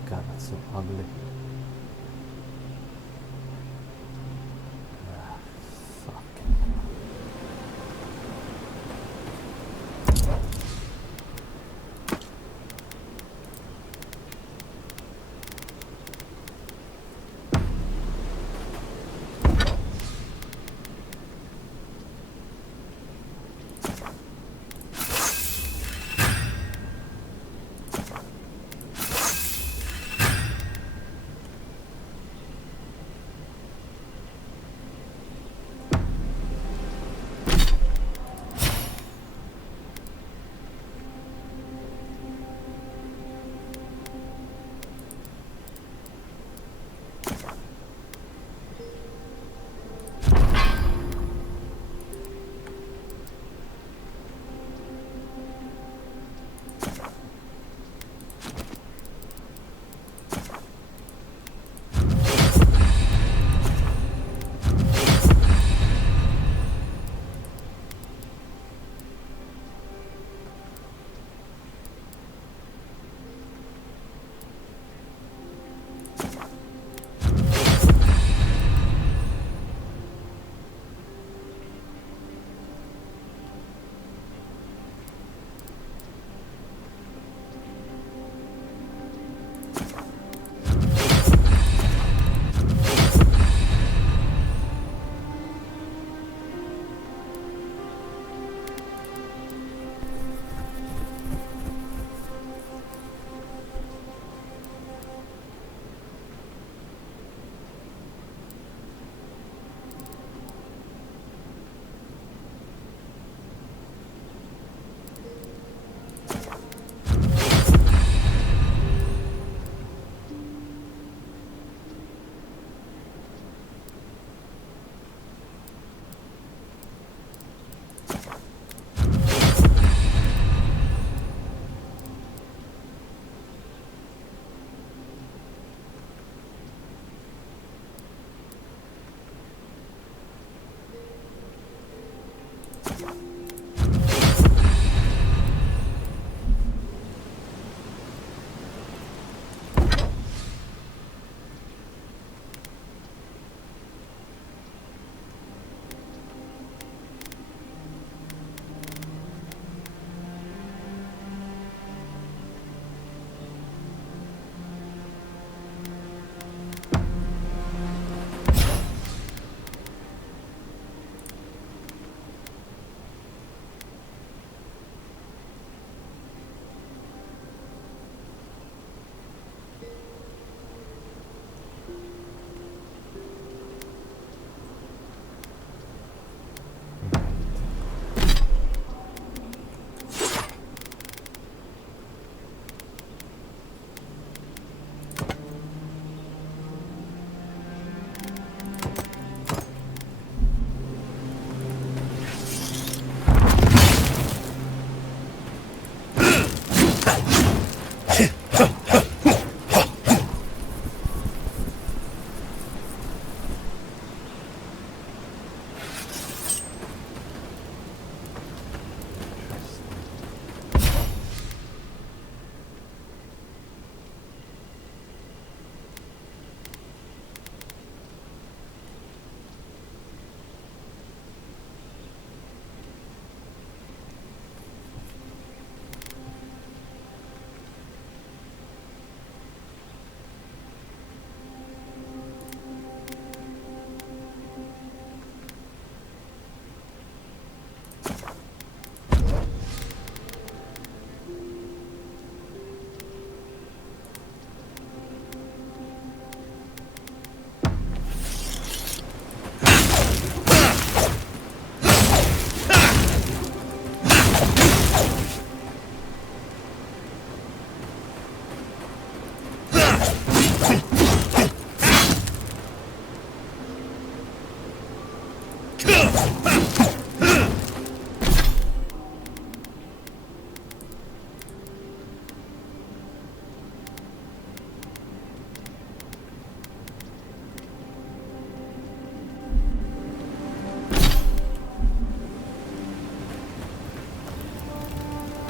God, that's so ugly.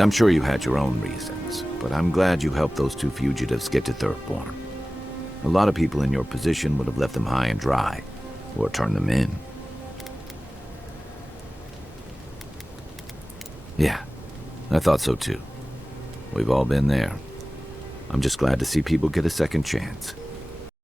I'm sure you had your own reasons, but I'm glad you helped those two fugitives get to Thurborn. A lot of people in your position would have left them high and dry, or turned them in. Yeah, I thought so too. We've all been there. I'm just glad to see people get a second chance.